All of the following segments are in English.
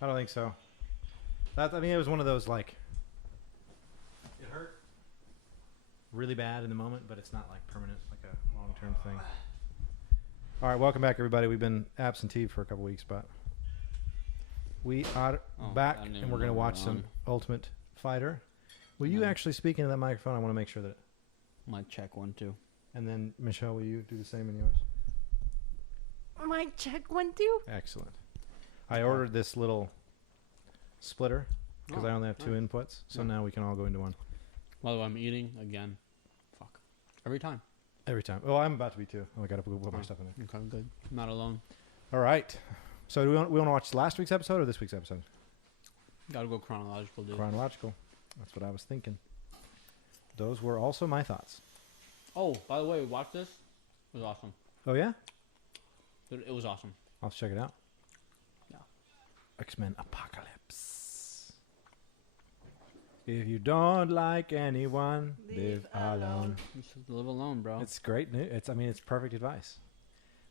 I don't think so. I mean, it was one of those, like, it hurt really bad in the moment, but it's not, like, permanent, like a long-term thing. All right, welcome back, everybody. We've been absentee for a couple weeks, but we are back, and we're going to watch some Ultimate Fighter. Will you actually speak into that microphone? I want to make sure that... Mic check 1 2. And then, Michelle, will you do the same in yours? Mic check 1 2. Excellent. I ordered this little splitter because I only have 2 inputs, so now we can all go into one. By the way, I'm eating again. Fuck. Every time. Every time. Well, I'm about to be too. I got to put my stuff in there. Okay, good. Not alone. All right. So do we want to watch last week's episode or this week's episode? Gotta go chronological, dude. Chronological. That's what I was thinking. Those were also my thoughts. Oh, by the way, watch this. It was awesome. Oh, yeah? Dude, it was awesome. I'll check it out. Yeah. X-Men Apocalypse. If you don't like anyone, live alone. You should live alone, bro. It's great news. It's perfect advice.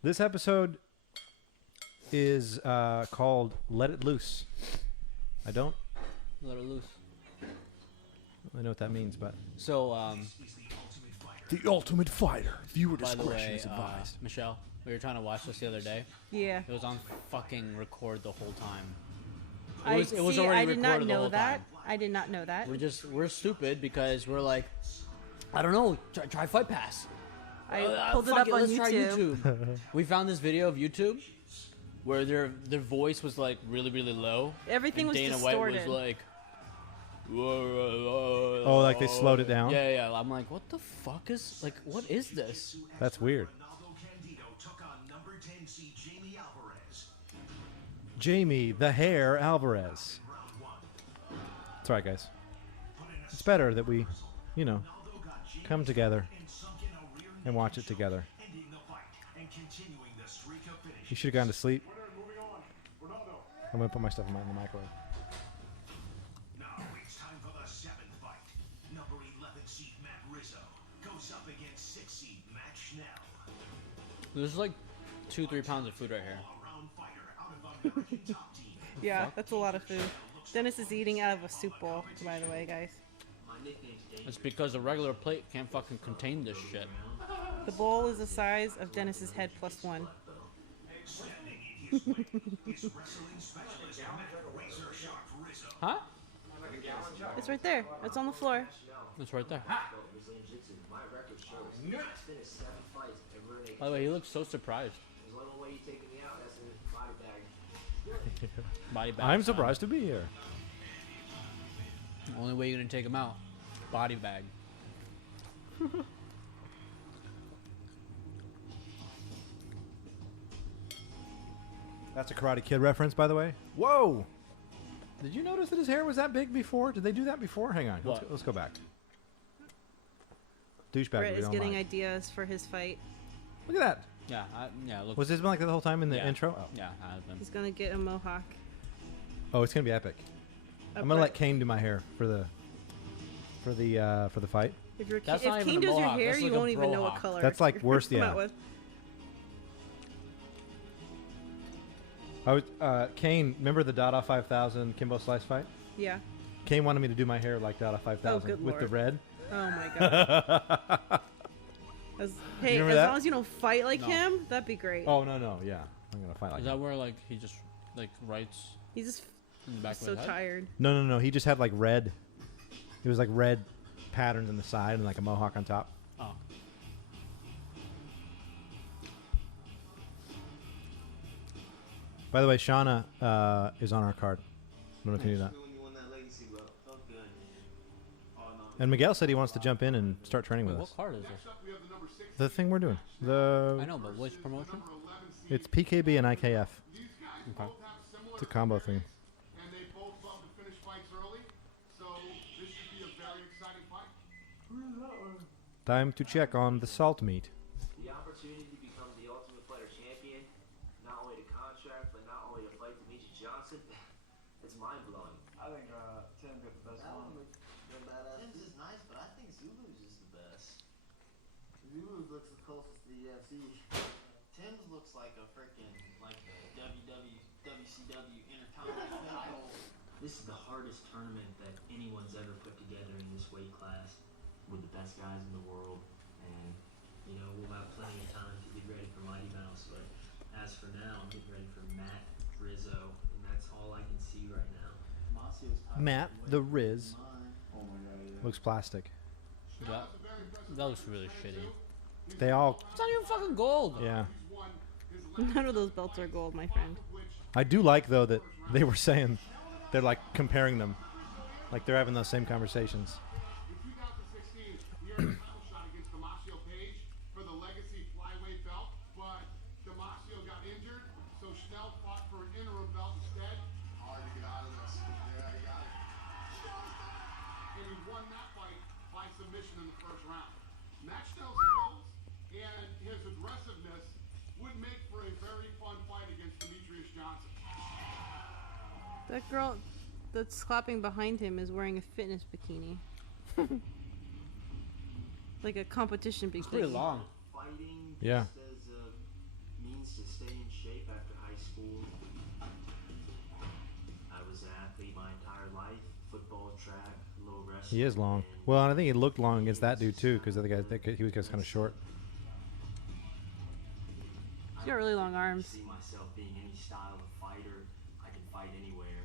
This episode is called Let It Loose. I don't Let it loose. really know what that means, but... So, The Ultimate Fighter. Viewer by the discretion way, is advised. Michelle, we were trying to watch this the other day. Yeah. It was on fucking record the whole time. I did not recorded the know whole that. time. I did not know that. We're stupid because we're like, I don't know, try Fight Pass. I pulled it up on let's try YouTube. YouTube. We found this video of YouTube where their voice was like really, really low. Everything and was Dana distorted. White was like, Oh, like they slowed it down? Yeah. I'm like, what the fuck is, like, what is this? That's weird. Jamie the Hair Alvarez. It's all right, guys. It's better that we, come together and watch it together. You should have gone to sleep. I'm going to put my stuff in the microwave. Now it's time for the 7th fight. Number 11 seed Matt Rizzo goes up against 6 seed Matt Schnell. There's like 2-3 pounds of food right here. Yeah, that's a lot of food. Dennis is eating out of a soup bowl, by the way, guys. It's because a regular plate can't fucking contain this shit. The bowl is the size of Dennis's head plus 1. Huh? It's right there. It's on the floor. It's right there. By the way, he looks so surprised. Body bag. I'm surprised to be here. The only way you're gonna take him out, body bag. That's a Karate Kid reference, by the way. Whoa! Did you notice that his hair was that big before? Did they do that before? Hang on. Let's go back. Douchebag. Brett is getting ideas for his fight. Look at that. Yeah. Look. Was this been like that the whole time in the intro? Oh. Yeah, has been. He's gonna get a mohawk. Oh, it's gonna be epic. I'm gonna let Kane do my hair for the fight. If, That's if not even Kane a does your mohawk, hair, that's you like a won't even know what brohawk. color. That's like you're worse, gonna come yeah. out with. I was Kane. Remember the Dada 5000 Kimbo Slice fight? Yeah. Kane wanted me to do my hair like Dada 5000 good with the lord. red. Oh my god. As that? long as you don't fight like him, that'd be great. Oh no, yeah, I'm gonna fight like. Is that where like he just like writes He's just in the back of so his head? tired. No. He just had like red. It was like red patterns on the side and like a mohawk on top. Oh. By the way, Shauna is on our card. I don't know if you knew that. And Miguel said he wants to jump in and start training with Wait, us. what card is this? The thing we're doing. I know, but which promotion? It's PKB and IKF. Okay. It's a combo thing. And they both love to finish fights early, so this should be a very exciting fight. Time to check on the salt meat. The opportunity to become the Ultimate Fighter champion, not only to contract, but not only to fight Denis Johnson, it's mind-blowing. I think Tim got the best one. Tim's is nice, but I think Zulu's is the best. Zulu looks the closest to the UFC. Tim's looks like a freaking, like a WWE WCW Intercontinental title. This is the hardest tournament that anyone's ever put together in this weight class with the best guys in the world. And, you know, we'll have plenty of time to get ready for Mighty Mouse. But as for now, I'm getting ready for Matt Rizzo. And that's all I can see right now. Matt the Riz. Oh my god, yeah. Looks plastic. That looks really shitty. They all, It's not even fucking gold. yeah. None of those belts are gold, my friend. I do like though that they were saying they're like comparing them, like they're having those same conversations. In 2016, we earned a title shot against Damasio Page for the Legacy Flyweight belt, but Damasio got injured, so Schnell fought for an interim belt instead. Hard to get out of this. Yeah, you got it. And he won that fight by submission in the first round. Matt Schnell's skills and his aggressiveness would make for a very fun fight against Demetrius Johnson. That girl that's clapping behind him is wearing a fitness bikini. Like a competition bikini. It's pretty long. Fighting Yeah. just as a means to stay in shape after high school. I was an athlete my entire life. Football, track, low wrestling. He is long. Well, and I think he looked long against that dude too, because the other guy, he was just kind of short. He's got really long I arms. see myself being any style of fighter. I can fight anywhere.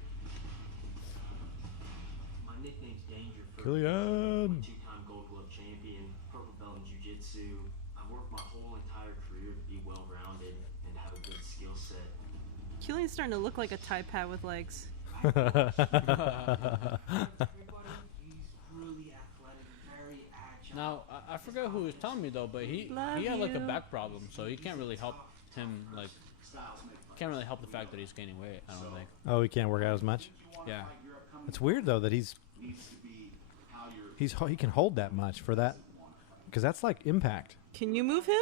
My nickname's Danger for Killian. two-time gold glove champion, purple belt in jiu-jitsu. I've worked my whole entire career to be well-rounded and have a good skill set. Killian's starting to look like a Thai pad with legs. Everybody, he's really athletic, very agile. Now I forgot who was telling me though, but he Love had like a you. back problem, so he can't really help him like. Can't really help the fact that he's gaining weight. I don't think. Oh, he can't work out as much. Yeah. It's weird though that he can hold that much for that, because that's like impact. Can you move him?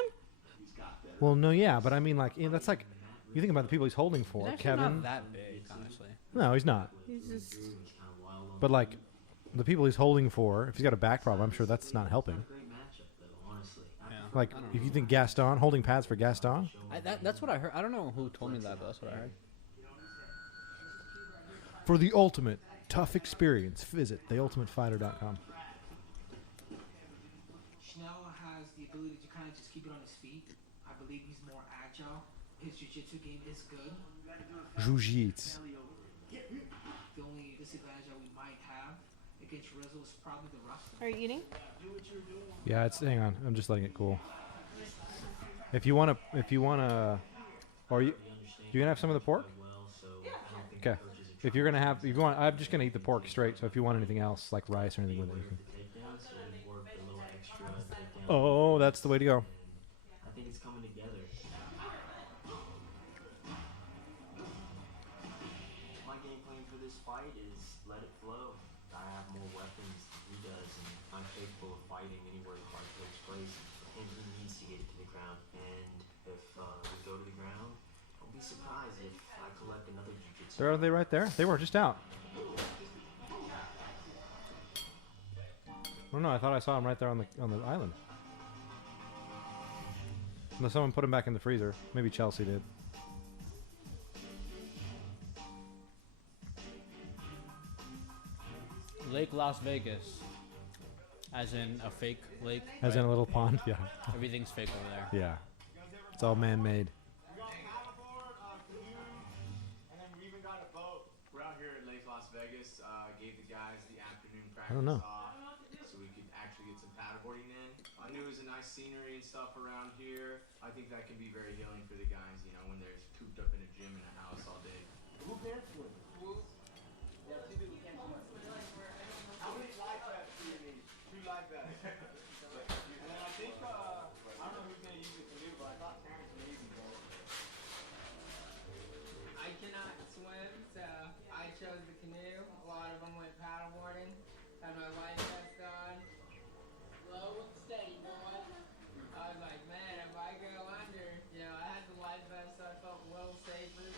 Well, no, yeah, but I mean like that's like you think about the people he's holding for. He's actually Kevin. not that big, honestly. No, he's not. He's just. He's kind of wild on But like the people he's holding for, if he's got a back problem, I'm sure that's not helping. great matchup though, honestly. Yeah. Like if you think Gaston holding pads for Gaston, That's what I heard. I don't know who told me that, but that's what I heard. for the ultimate tough experience, visit theultimatefighter.com. Schnell has the ability to kind of just keep it on his feet. I believe he's more agile. His jiu-jitsu game is good. Jiu-jitsu. The only disadvantage that we might have against Rizzo is probably the wrestling. Are you eating? Yeah, it's hang on. I'm just letting it cool. If you wanna, or you gonna have some of the pork? Okay. If you're gonna have, if you want, I'm just gonna eat the pork straight. So if you want anything else like rice or anything with it, you can. Oh, that's the way to go. I think it's coming together. My game plan for this fight is let it flow. I have more weapons than he does, and I'm capable of fighting anywhere the fight takes place. And he needs to get it to the ground. And if we go to the ground, don't be surprised if I collect another jiu-jitsu. Are they right there? They were just out. Oh no, I thought I saw him right there on the island. Unless someone put him back in the freezer. Maybe Chelsea did. Lake Las Vegas, as in a fake lake. As in a little pond. Yeah. Everything's fake over there. Yeah. It's all man-made. And then we even got a boat. We're out here in Lake Las Vegas. Gave the guys the afternoon I don't know. practice off so we could actually get some paddleboarding in. I knew it was a nice scenery and stuff around here. I think that can be very healing for the guys, you know, when they're cooped up in a gym in a house all day. How many life vests do you need? 2 life vests. And then I think, I don't know who's going to use the canoe, but I thought Terrence maybe did. I cannot swim, so I chose the canoe. A lot of them went paddleboarding. Had my life vest on. Slow and steady, boy. I was like, man, if I go under, you know, I had the life vest, so I felt a little safer.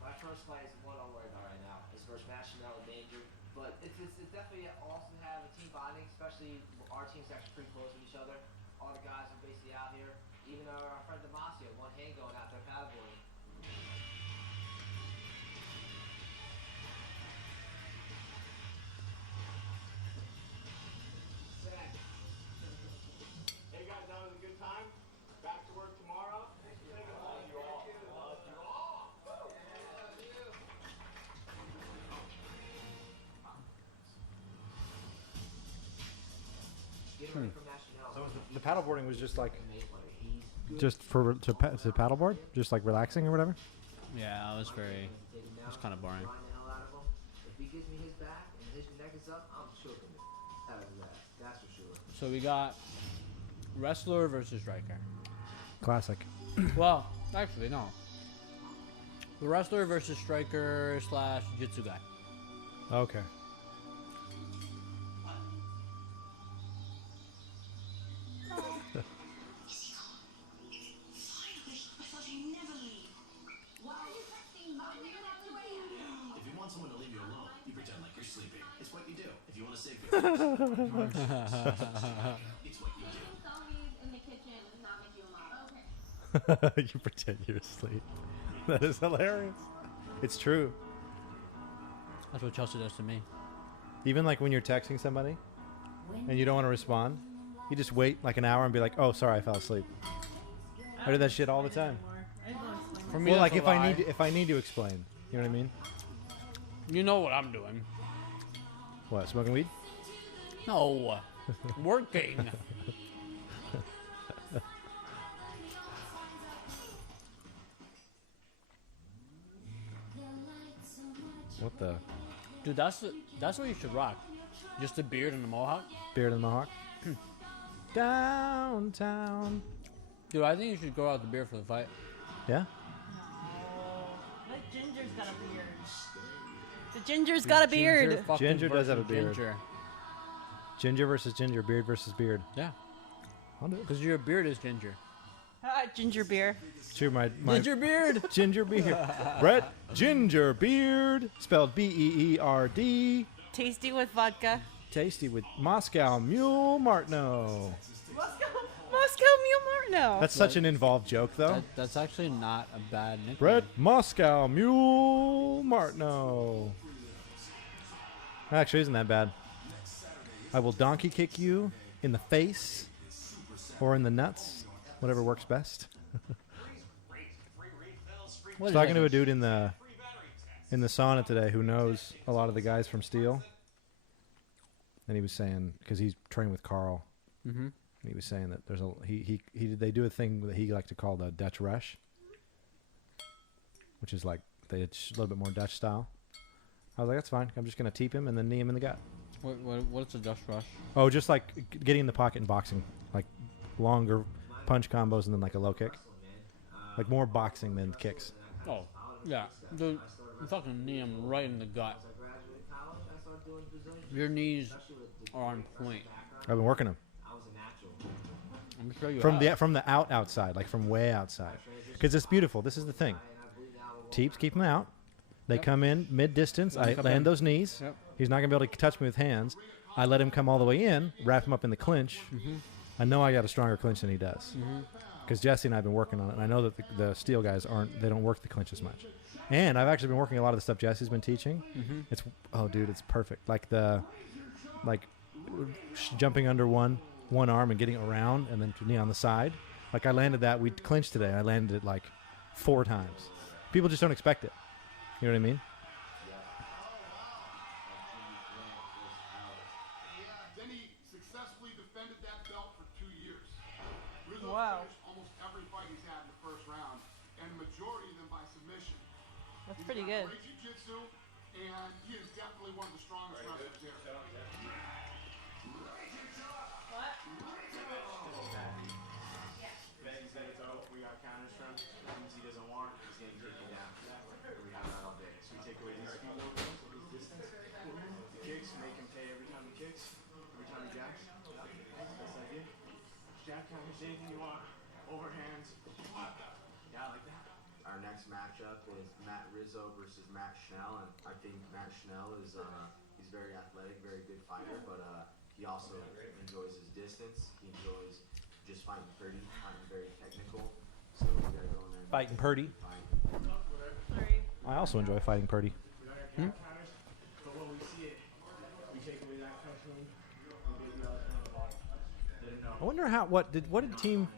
My first fight is the one I'm worried about right now. It's versus National Danger. But it's definitely awesome to have a team bonding, especially our team's actually pretty close with each other. All the guys are basically out here. Even our friend Demasio, one hand going out there paddleboarding. Hey guys, that was a good time. Back to work tomorrow. Thank you. Love you all. Love you all. Get ready for National. So the paddleboarding was just like, just for to paddleboard, just like relaxing or whatever. Yeah, it was kind of boring. If he gives me his back and his neck is up, I'm choking him out of his ass. That's for sure. So we got wrestler versus striker. Classic. Well, actually, no. The wrestler versus striker slash jiu-jitsu guy. Okay. If you want someone to leave you alone, you pretend like you're sleeping. It's what you do. If you want to save your it's what you do. In the kitchen and not make you a model. Okay. You pretend you're asleep. That is hilarious. It's true. That's what Chelsea does to me. Even like when you're texting somebody and you don't want to respond, you just wait like an hour and be like, "Oh, sorry, I fell asleep." I do that shit all the time. For me, Well, that's like a lie. if I need to explain, you know what I mean? You know what I'm doing. What, smoking weed? No. Working. What the? Dude, that's what you should rock. Just a beard and a mohawk. Beard and mohawk? Downtown. Dude, I think you should grow out the beard for the fight. Yeah? But Ginger's got a beard. The Ginger's got a beard. Ginger does have a beard. Ginger. Ginger versus ginger, beard versus beard. Yeah. I'll do it. Because your beard is ginger. Ginger beer. True, my Ginger beard. Ginger beard. Brett Ginger beard. Spelled Beerd. Tasty with vodka. Tasty with Moscow Mule Martino. Moscow Mule Martino. That's such an involved joke, though. That's actually not a bad nickname. Brett Moscow Mule Martino. Actually, isn't that bad. I will donkey kick you in the face or in the nuts, whatever works best. I was talking to a dude in the sauna today who knows a lot of the guys from Steel, and he was saying, because he's trained with Carl, and he was saying that there's they do a thing that he likes to call the Dutch rush, which is like it's a little bit more Dutch style. I was like, that's fine. I'm just gonna teep him and then knee him in the gut. What's a Dutch rush? Oh, just like getting in the pocket and boxing, like longer punch combos and then like a low kick, like more boxing than kicks. Oh, yeah. Dude, you fucking knee him right in the gut. Your knees are on point. I've been working them I'm sure you from have. from the outside, like from way outside, because it's beautiful. This is the thing. Teeps keep them out. They come in mid distance. I land those knees. Yep. He's not gonna be able to touch me with hands. I let him come all the way in, wrap him up in the clinch. I know I got a stronger clinch than he does, because Jesse and I have been working on it, and I know that the Steel guys don't work the clinch as much. And I've actually been working a lot of the stuff Jesse's been teaching. It's dude, it's perfect. Like jumping under one arm and getting around, and then knee on the side. Like I landed that. We clinched today. I landed it like 4 times. People just don't expect it. You know what I mean? Denis successfully defended that belt for 2 years. Rizzo Wow. finished almost every fight he's had in the first round, and majority of them by submission. That's pretty good. Great jiu-jitsu, and he is definitely one of the strongest wrestlers here. He's gonna go. We got counters from things he doesn't want. He's gonna take you down. We have that all day. So we take away these speed movements, his distance. The kicks, make him pay every time he kicks, every time he jacks. That's the idea. Jack counters, anything you want. Overhands. Yeah, like that. Our next matchup is Matt Rizzo versus Matt Schnell, and I think Matt Schnell is He's very athletic, very good fighter, but he also enjoys his distance. He enjoys just fighting pretty, fighting very technical. So we gotta go in there. Fighting Purdy. Sorry. I also enjoy fighting Purdy. We got our counters, but when we see it, we take away that pressure and basically all on the bottom. Didn't know. I wonder how what did team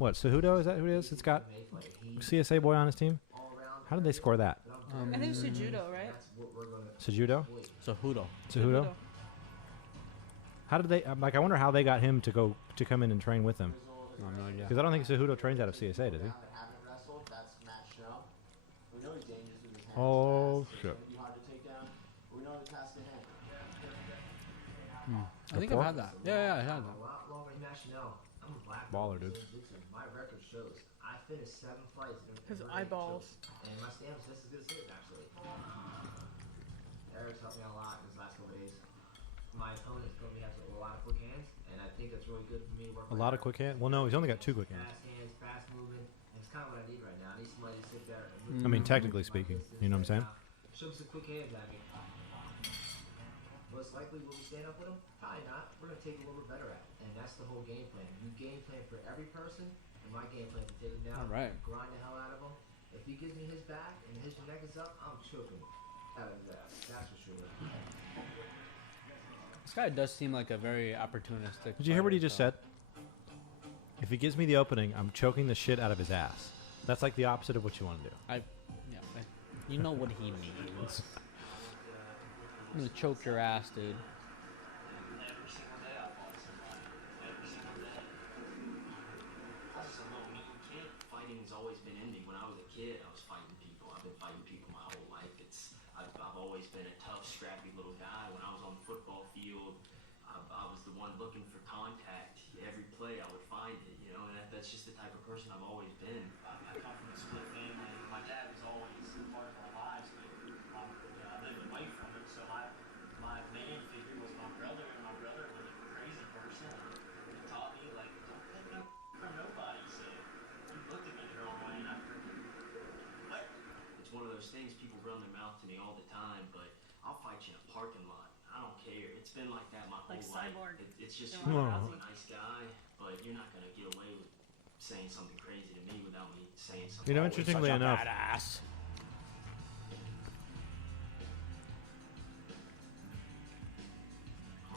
Cejudo, is that who it is? It's got CSA boy on his team. How did they score that? I think it's judo, right? Cejudo? Cejudo. How did they I wonder how they got him to come in and train with them. I have no idea. Because I don't think Cejudo trains out of CSA, does he? Oh shit. I think I've had that. Yeah, I had that. Baller, dude. My record shows I finished 7 fights. His eyeballs. And my stamina's just as good as his, actually. Eric's helped me out a lot in his last couple of days. My opponent probably has a lot of quick hands, and I think it's really good for me to work A lot of quick hands? Well, no, he's only got 2 quick hands. fast hands, fast moving, and it's kind of what I need right now. I need somebody to sit there and I mean, technically speaking, you know what I'm saying? show me some quick hands at me. Most likely, will we stand up with him? Probably not. We're going to take a little bit better at it. And that's the whole game plan. You game plan for every person, and my game plan to take him down, All right. grind the hell out of him. If he gives me his back and his neck is up, I'm choking him out of his ass. That's for sure. This guy does seem like a very opportunistic. Did you hear what he fighter, just so- said? If he gives me the opening, I'm choking the shit out of his ass. That's like the opposite of what you want to do. You know what he means. I'm gonna choke your ass, dude. Every single day I fought somebody. Every single day. I was a little mean kid. Fighting has always been in me. When I was a kid, I was fighting people. I've been fighting people my whole life. I've always been a tough, scrappy little guy. When I was on the football field, I was the one looking for contact. Every play, I would find it, you know, and that's just the type of person I've always been. I come from a split family. My dad was always a part of our lives, but I lived away from him, so my main figure was my brother, and my brother was a crazy person. He taught me, like, don't pick up from nobody, so he looked at me the wrong way, and I freaking, what? It's one of those things, people run their mouth to me all the time, but I'll fight you in a parking lot. I don't care. It's been like that my whole life. It's just, I'm a nice guy, but you're not going to get away with saying something crazy to me without me saying something. You know, interestingly enough, Badass.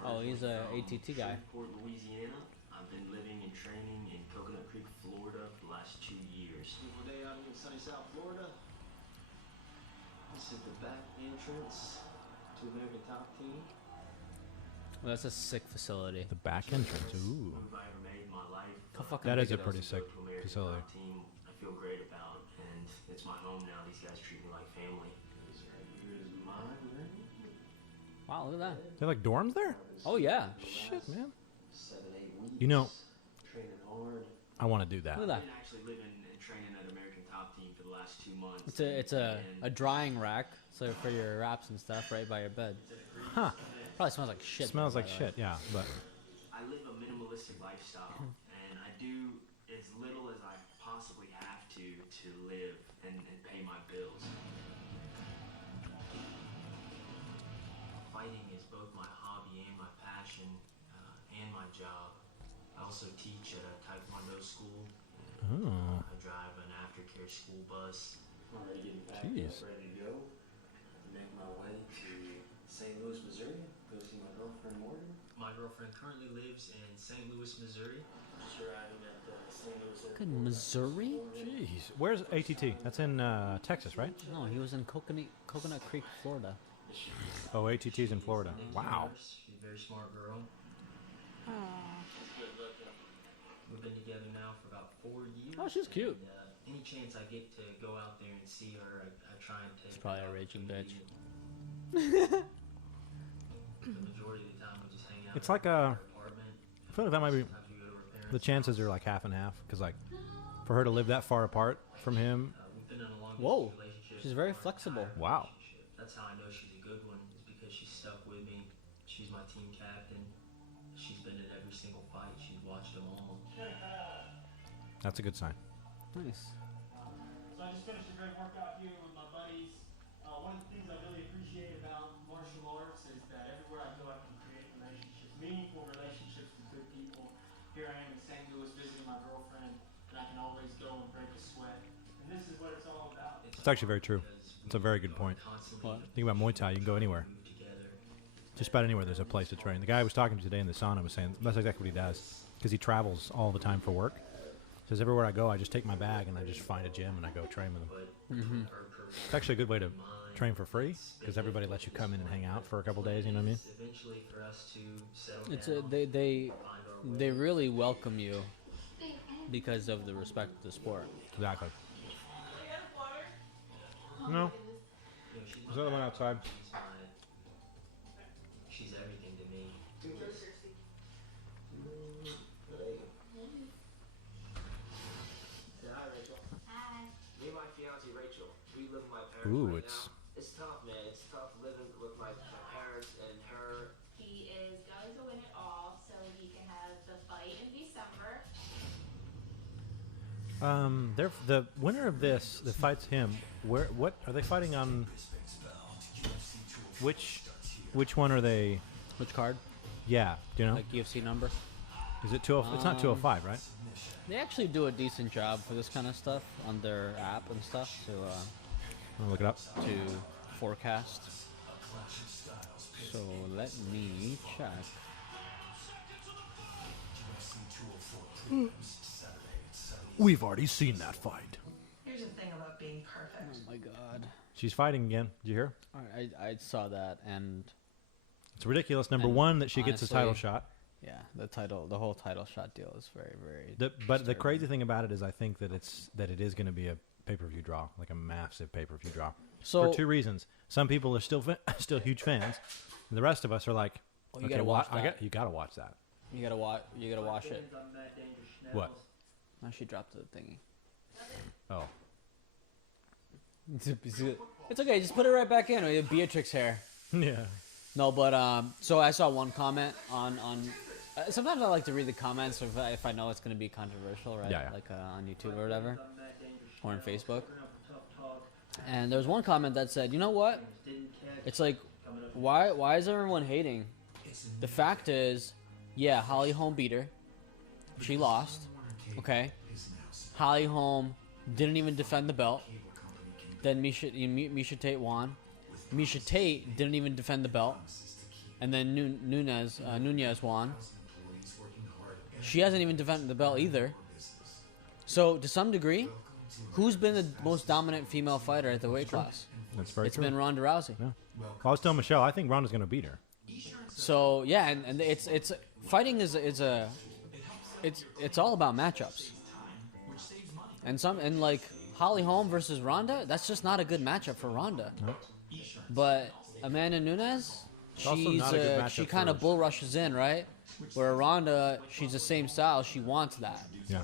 Oh, he's a ATT guy. Port, Louisiana. I've been living and training in Coconut Creek, Florida for the last 2 years. Beautiful day out here in sunny South Florida. This is the back entrance to American Top Team. Well, that's a sick facility. the back entrance. Ooh. Move I ever made in my life. How fucking That big is a it pretty To sick go to American facility. Top Team, I feel great about, and it's my home now. These guys treat me like family. This right here is my room. Wow, look at that. They have like dorms there? Oh yeah. Shit, man. 7, 8 weeks. You know, Training hard. I want to do that. Look at that. I've been actually living and training at American Top Team for the last 2 months. It's a And drying rack, so for your wraps and stuff, right by your bed. Huh. Probably smells like shit. Smells though, like by the way. shit, yeah. But I live a minimalistic lifestyle, and I do as little as I possibly have to live and pay my bills. Fighting is both my hobby and my passion, and my job. I also teach at a Taekwondo school. oh, I drive an aftercare school bus. Already getting packed Jeez. up, ready to go. Make my way to St. Louis, Missouri. Go see my girlfriend Morgan. My girlfriend currently lives in St. Louis, Missouri. Just arriving at St. Louis Airport. Good Missouri? jeez. Where's ATT? That's in Texas, right? No, he was in Coconut Creek, Florida. Oh, ATT's in Florida. Wow. She's a very smart girl. Aw. We've been together now for about 4 years. Oh, she's cute. And, any chance I get to go out there and see her, I try and take She's probably her a out raging to bitch. meet. The majority of the time we just hang out It's at like her a. apartment. I feel like that might be. Sometimes we go to her parents' The chances are like half and half. Because, like, for her to live that far apart from him. We've been in a long Whoa, distance relationship. she's very our flexible. entire Wow. relationship. That's how I know she's a good one, is because she's stuck with me. She's my team captain. She's been in every single fight. She's watched them all. That's a good sign. Nice. So I just finished a great workout here with my buddies One of the things I really appreciate about martial arts is that everywhere I go, I can create relationships, meaningful relationships with good people. Here I am in St. Louis visiting my girlfriend, and I can always go and break a sweat. And this is what it's all about. It's actually very true. It's a very good point. What? Think about Muay Thai. You can go anywhere. Just about anywhere there's a place to train. The guy I was talking to today in the sauna was saying that's exactly what he does because he travels all the time for work. Says everywhere I go, I just take my bag and I just find a gym and I go train with them. It's actually a good way to train for free because everybody lets you come in and hang out for a couple days. You know what I mean? It's they really welcome you because of the respect of the sport. Exactly. No. There's another one outside. She's everything to me. Say hi, Rachel. Hi. Me and my fiance Rachel, we live with my parents Ooh, right it's- now. It's tough, man. It's tough living with my parents and her. He is going to win it all so he can have the fight in December. They're the winner of this that fights him. What are they fighting on? Which one are they? Which card? Yeah, do you know? Like UFC number? Is it 205? It's not 205, right? They actually do a decent job for this kind of stuff on their app and stuff I'll look it up. to forecast. So let me check. We've already seen that fight. Here's the thing about being perfect. Oh my god. She's fighting again. Did you hear? I saw that, and It's ridiculous. Number And one, that she gets a title honestly, shot. yeah, the whole title shot deal is very, very. But the disturbing. crazy thing about it is, I think that it is going to be a pay-per-view draw, like a massive pay-per-view draw. So for two reasons: some people are still huge fans. And the rest of us are like, Oh, you okay, gotta watch that. you gotta watch that. You gotta watch. You gotta watch it. What? Oh, she dropped the thingy. Oh, It's okay. Just put it right back in. We have Beatrix hair. yeah. No, but so I saw one comment on. Sometimes I like to read the comments if I know it's going to be controversial, right? Yeah, yeah. Like on YouTube or whatever, or on Facebook. And there was one comment that said, "You know what? It's like, why is everyone hating? The fact is, yeah, Holly Holm beat her. She lost. Okay. Holly Holm didn't even defend the belt. Then Misha Tate won. Misha Tate didn't even defend the belt. And then Nunez won. She hasn't even defended the belt either. So, to some degree, who's been the most dominant female fighter at the weight class? That's very It's true. been Ronda Rousey. Yeah. I was telling Michelle, I think Ronda's going to beat her. So yeah, and it's fighting is it's all about matchups. And like Holly Holm versus Ronda, that's just not a good matchup for Ronda. Nope. But Amanda Nunes, also she's not a good matchup she kind for- of bull rushes in, right? Where Ronda, she's the same style, she wants that. Yeah.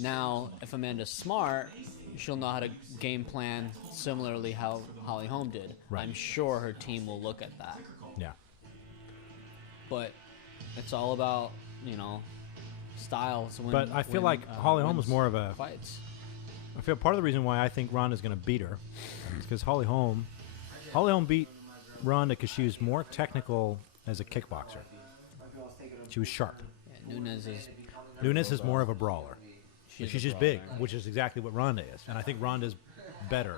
Now, if Amanda's smart, she'll know how to game plan similarly how Holly Holm did. Right. I'm sure her team will look at that. Yeah. But it's all about, styles. But I feel like Holly Holm is more of a fights. I feel part of the reason why I think Ronda's going to beat her is because Holly Holm beat Ronda because she was more technical as a kickboxer. She was sharp. Yeah, Nunes is more of a brawler. She's a just brawler. big, which is exactly what Ronda is, and I think Ronda's better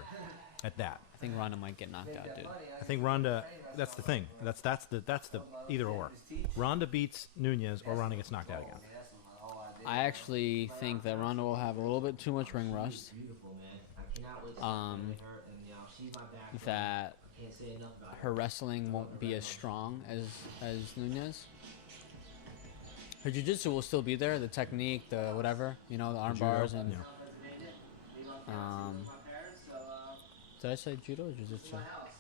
at that. I think Ronda might get knocked out, dude. I think Ronda. That's the thing. That's the either or. Ronda beats Nunes or Ronda gets knocked out again. I actually think that Ronda will have a little bit too much ring rust. That her wrestling won't be as strong as Nunes. Her jiu-jitsu will still be there, the technique, the whatever, the arm judo, bars and yeah. Did I say judo or jiu-jitsu?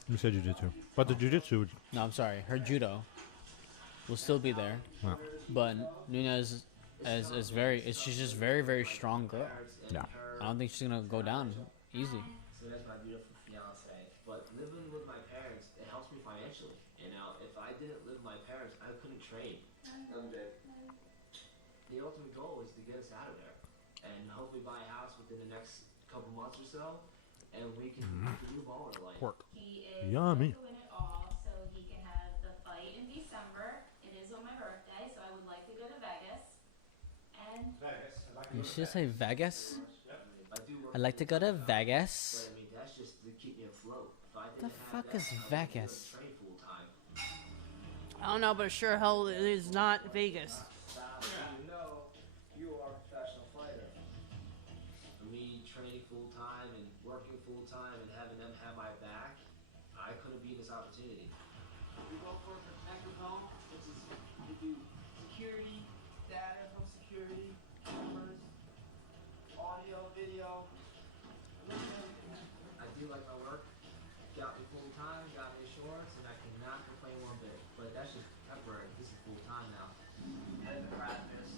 You said jiu-jitsu, but the jiu-jitsu. No, I'm sorry. Her judo will still be there, Well, but Nunes she's just very, very strong girl. yeah. I don't think she's gonna go down easy. So that's my beautiful fiance. But living with my parents, it helps me financially. If I didn't live with my parents, I couldn't train. The ultimate goal is to get us out of there and hopefully buy a house within the next couple months or so. and we can do ball in life. Pork. He is Yummy. going to win it all, so he can have the fight in December. It is on my birthday, so I would like to go to Vegas. And You should say Vegas. I do work I'd like to go to but Vegas. I mean, that's just to keep me afloat. If I The didn't have fuck that, is I wouldn't Vegas? be able to train full time. I don't know, but sure hell it is not Vegas. You know, you are a professional fighter. For me, training full time and working full time and having them have my back, I couldn't be in this opportunity. We go for a protective home, which is we do security, data from security, cameras, audio, video. I do like my work. Got me full time, got me insurance, and I cannot complain one bit. But that's just temporary. This is full time now. Heading to practice.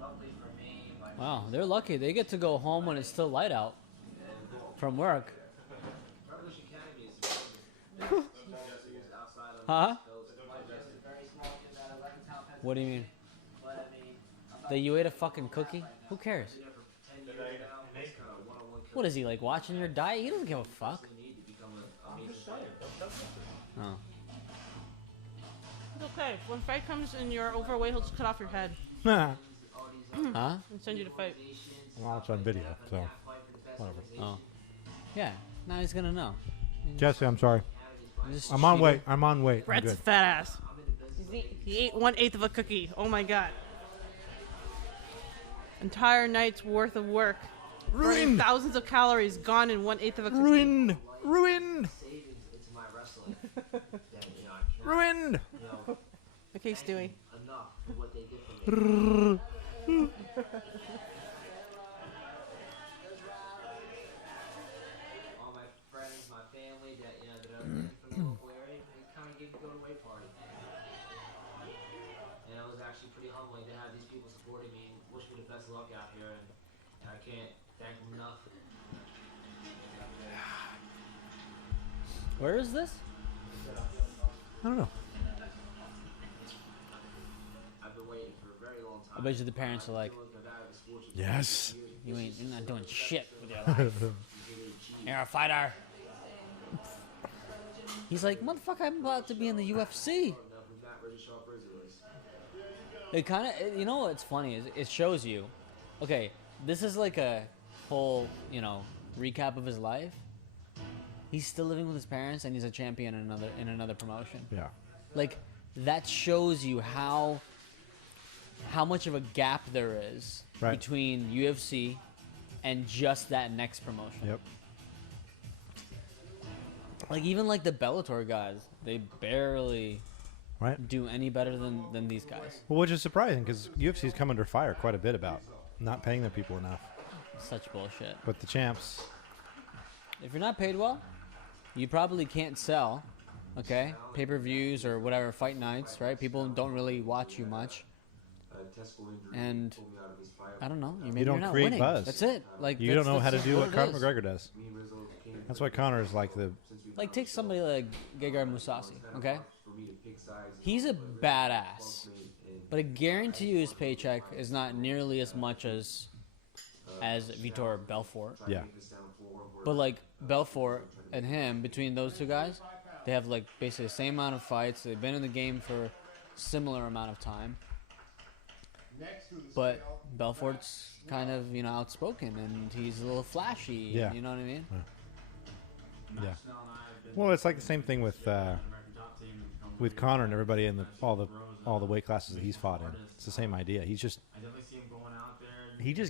Luckily for me, my Wow, they're lucky. They get to go home when it's still light out from work. Revolution Academy is outside of Huh? those Very small kid at 11 town Pennsylvania. What do you mean? But I mean, That you ate a fucking cookie? Who cares? been there for 10 years now. It's kind of one-on-one What is he, like, watching your diet? He doesn't give a fuck. coaching need to become a major player. Oh. It's okay. When fight comes and you're overweight, he'll just cut off your head Nah. Huh? and send you to fight. Well, it's on video, so whatever. Oh. Yeah, now he's gonna know. Jesse, I'm sorry. You just I'm on cheated. weight. I'm on weight. I'm Brett's good. fat ass. He ate 1/8 of a cookie. Oh my god. Entire night's worth of work. Burning Ruined. thousands of calories gone in 1/8 of a cookie. Ruined. Ruined. Savings into my wrestling. That, you know, I cannot, Ruined. you know, Okay, Stewie. enough for what they get from me. All my friends, my family that you know that are from the local area, they kind of gave me a go-away party. And it was actually pretty humbling to have these people supporting me and wish me the best luck out here, and I can't thank them enough. Where is this? I don't know. I've been waiting for a very long time. I bet you the parents are like, Yes. you're not doing shit with your life. You're a fighter. He's like, motherfucker, I'm about to be in the UFC. It kind of, you know what's funny is it shows you, okay, this is like a whole, you know, recap of his life. He's still living with his parents and he's a champion in another promotion. Yeah. Like, that shows you how much of a gap there is Right. between UFC and just that next promotion. Yep. Like, even like the Bellator guys, they barely Right. do any better than these guys. Well, which is surprising because UFC's come under fire quite a bit about not paying their people enough. Such bullshit. But the champs, If you're not paid well, you probably can't sell, okay? Pay-per-views or whatever, fight nights, right? People don't really watch you much. And I don't know. Maybe you don't you're not create winning. buzz. That's it. Like, you don't know how to that's do what it Conor is. McGregor does. That's why Conor is like the. Like, take somebody like Gegard Mousasi, okay? He's a badass, but I guarantee you his paycheck is not nearly as much as Vitor Belfort. Yeah. But like Belfort and him, between those two guys, they have like basically the same amount of fights. They've been in the game for similar amount of time. But Belfort's kind of, you know, outspoken and he's a little flashy. Yeah. You know what I mean? Yeah. Well, it's like the same thing with Conor and everybody in all the weight classes that he's fought in. It's the same idea. He just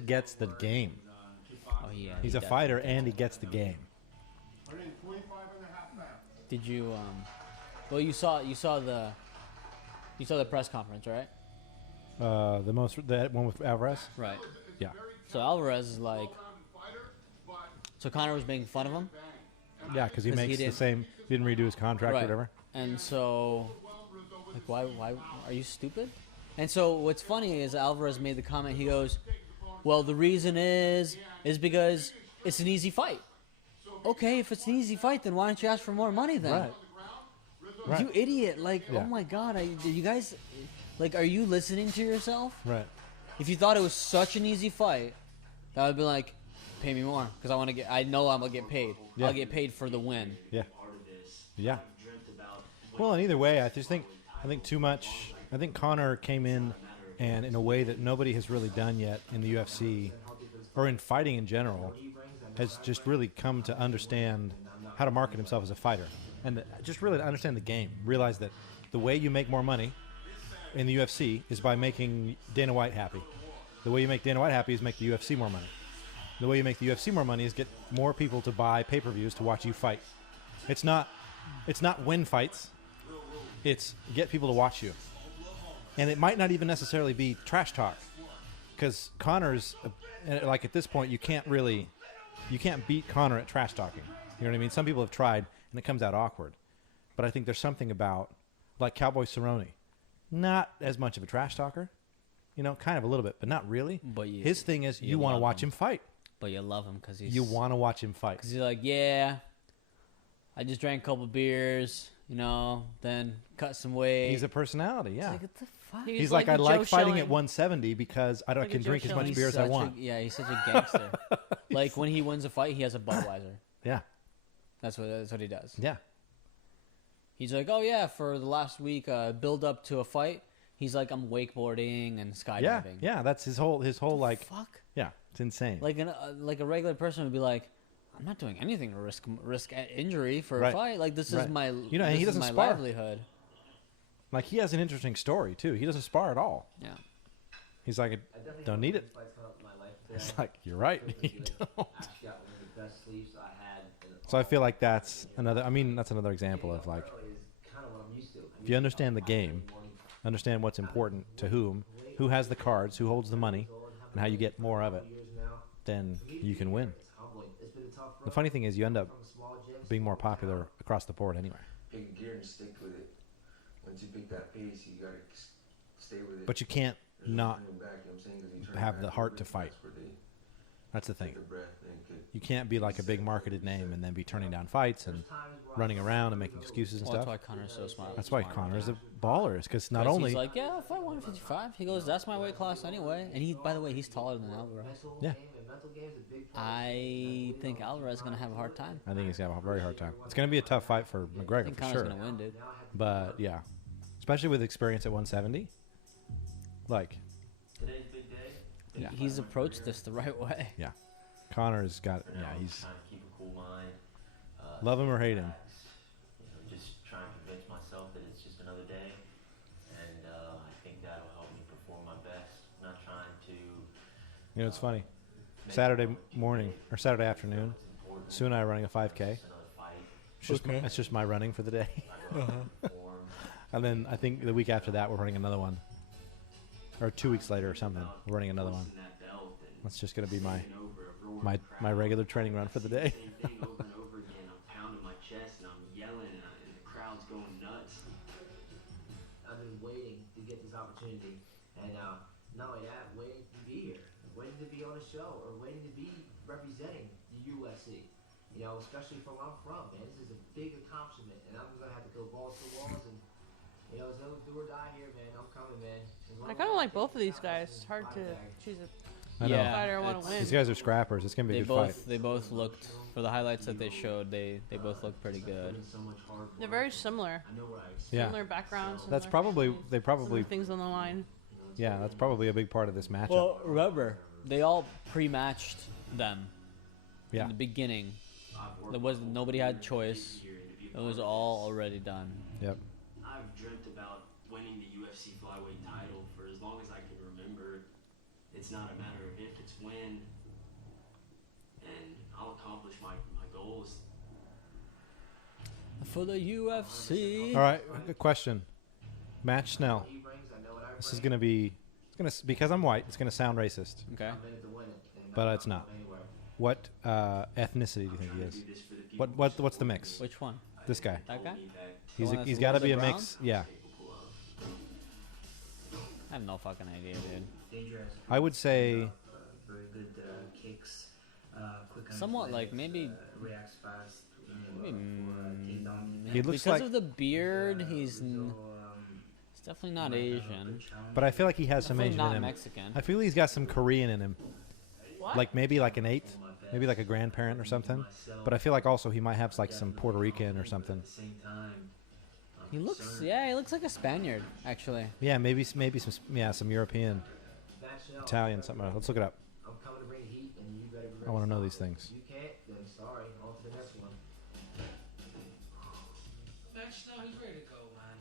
gets the game. Oh yeah. He's a fighter and he gets the game. Did you well, you saw the press conference, right? That one with Alvarez. Right. Yeah. So Alvarez is like, so Conor was making fun of him. Yeah, because he 'Cause he makes the didn't- same. He didn't redo his contract Right. or whatever. And so, like, why are you stupid? And so what's funny is Alvarez made the comment. He goes, "Well, the reason is because it's an easy fight." Okay, if it's an easy fight, then why don't you ask for more money then? Right. Right. You idiot! Like, Yeah. oh my god, you guys, like, are you listening to yourself? Right. If you thought it was such an easy fight, that would be like, pay me more because I want to get. I know I'm gonna get paid. Yeah. I'll get paid for the win. Yeah. Yeah. Well, and either way, I think too much. I think Conor came in, and in a way that nobody has really done yet in the UFC, or in fighting in general, has just really come to understand how to market himself as a fighter, and just really to understand the game. Realize that the way you make more money in the UFC is by making Dana White happy. The way you make Dana White happy is make the UFC more money. The way you make the UFC more money is get more people to buy pay-per-views to watch you fight. It's not win fights. It's get people to watch you. And it might not even necessarily be trash talk, because Conor's like at this point you can't beat Conor at trash talking. You know what I mean? Some people have tried and it comes out awkward. But I think there's something about like Cowboy Cerrone, not as much of a trash talker, kind of a little bit, but not really. But his thing is you want to watch him fight. But you love him because you want to watch him fight. Because you're like, yeah, I just drank a couple beers, then cut some weight. He's a personality, yeah. It's like, what the fuck? He's like I like fighting at 1170 because I can drink as much beer as I want. He's such a gangster. Like when he wins a fight, he has a Budweiser. Yeah. That's what he does. Yeah. He's like, oh yeah, for the last week, build up to a fight. He's like, I'm wakeboarding and skydiving. Yeah, that's his whole like. Fuck. Yeah, it's insane. Like a regular person would be like, I'm not doing anything to risk injury for a fight. Like this is my he doesn't my spar. livelihood. Like he has an interesting story too. He doesn't spar at all. Yeah. He's like, I don't need it. It's like you're right. You don't. So I feel like that's another example of like, if you understand the game, understand what's important to who has the cards, who holds the money, and how you get more of it, then you can win. The funny thing is you end up being more popular across the board anyway. Pick a gear and stick with it. Once you pick that pace, you gotta stay with it. But you can't not have the heart to fight. That's the thing. You can't be like a big marketed name and then be turning down fights and running around and making excuses and stuff. That's why Conor's so smart. That's why Conor's a baller, because not only he's like, yeah, I'll fight 155. He goes, that's my weight class anyway. And by the way, he's taller than Alvarez. Yeah. I think Alvarez is gonna have a hard time. I think he's gonna have a very hard time. It's gonna be a tough fight for McGregor, I think for Conor's sure. gonna win, dude. But yeah, especially with experience at 170. Like, today's a big day. Yeah. He's approached this the right way. Yeah. Conor's got. Yeah, he's. Trying to keep a cool mind. Love him or hate him. Just trying to convince myself that it's just another day, and I think that'll help me perform my best. I'm not trying to. It's funny. Saturday morning or Saturday afternoon, Sue and I are running a 5K. It's just my running for the day. And then I think the week after that we're running another one, or 2 weeks later or something. We're running another one. That's just gonna be my regular training run for the day. Same thing over and over again. I'm pounding my chest and I'm yelling and the crowd's going nuts. I've been waiting to get this opportunity, and not only that, waiting to be here, waiting to be on a show, or waiting to be representing the UFC. Especially from where I'm from, man. This is a big accomplishment, and I'm gonna have to go balls to walls, and it's no do or die here, man. I'm coming, man. I kind of like both of these guys. It's hard to choose a I know. fighter I want to win. These guys are scrappers. It's gonna be a good fight. They both looked, for the highlights that they showed, they both looked pretty good. They're very similar. Yeah. Similar backgrounds. That's similar they probably things on the line. Yeah, that's probably a big part of this matchup. Well, remember, they all pre-matched them in the beginning. Nobody had choice. It was all already done. Yep. I've dreamt about winning the UFC flyweight title for as long as I can remember. It's not a matter of if, it's when. And I'll accomplish my goals. For the UFC. All right, good question. Match Snell. This is gonna be. Because I'm white. It's gonna sound racist. Okay. But it's not. What ethnicity do you think he is? What's the mix? Which one? This guy. That guy? He's got to be a mix. Yeah. I have no fucking idea, dude. I would say. Very good kicks. Quick somewhat like maybe. Reacts fast. He looks because like of the beard, he's definitely not Asian. But I feel like he has some Asian not in him. Mexican. I feel he's got some Korean in him. What? Like maybe like an eighth. maybe like a grandparent or something. But I feel like also he might have like some Puerto Rican or something. He looks, yeah, he looks like a Spaniard, actually. Yeah, maybe some European, Italian, something. Let's look it up. I'm coming to bring the heat, and you better be ready. I want to know these things. You can't, then sorry. On to the next one. Max, no, he's ready to go, man.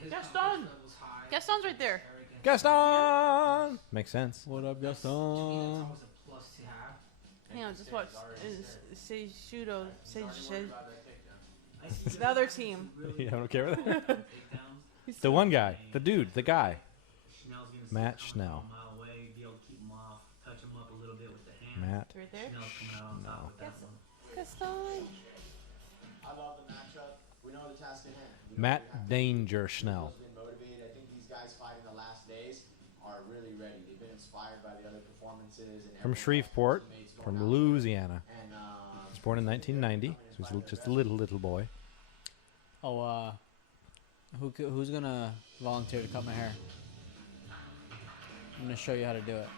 His Gaston! confidence level's high. Gaston's right there. Gaston! Makes sense. What up, To me, Gaston? that's always a plus to have. Hang on, just watch. Seishudo. The other team. Yeah, I don't care about that. The one guy. The dude. The guy. Matt Schnell. Matt. Right there. No. Gaston. I love the matchup. We know the task at hand. Matt Danger Schnell. Been motivated. I think these guys fighting the last days are really ready. They've been inspired by the other performances. And From Shreveport, from Louisiana. He was born in 1990, so he's just a little boy. Oh, who's gonna volunteer to cut my hair? I'm gonna show you how to do it.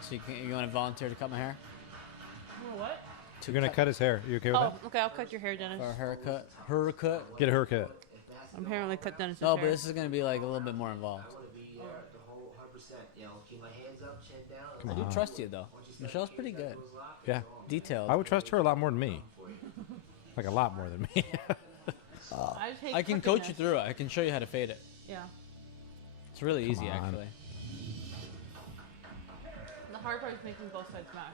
So you want to volunteer to cut my hair? What? You're gonna cut his hair. You okay with Oh, okay. I'll cut your hair, Dennis. Or a haircut? Haircut? that? Get a haircut. Apparently, cut Dennis's No, hair. but this is gonna be like a little bit more involved. I want to be there the whole 100%. You know, keep my hands up, chin down. Come I do on. trust you though. Michelle's pretty good. Yeah. Detailed. I would trust her a lot more than me. Like a lot more than me. I can coach you through it. I can show you how to fade it. Yeah. It's really Come easy, on. actually. The hard part is making both sides match.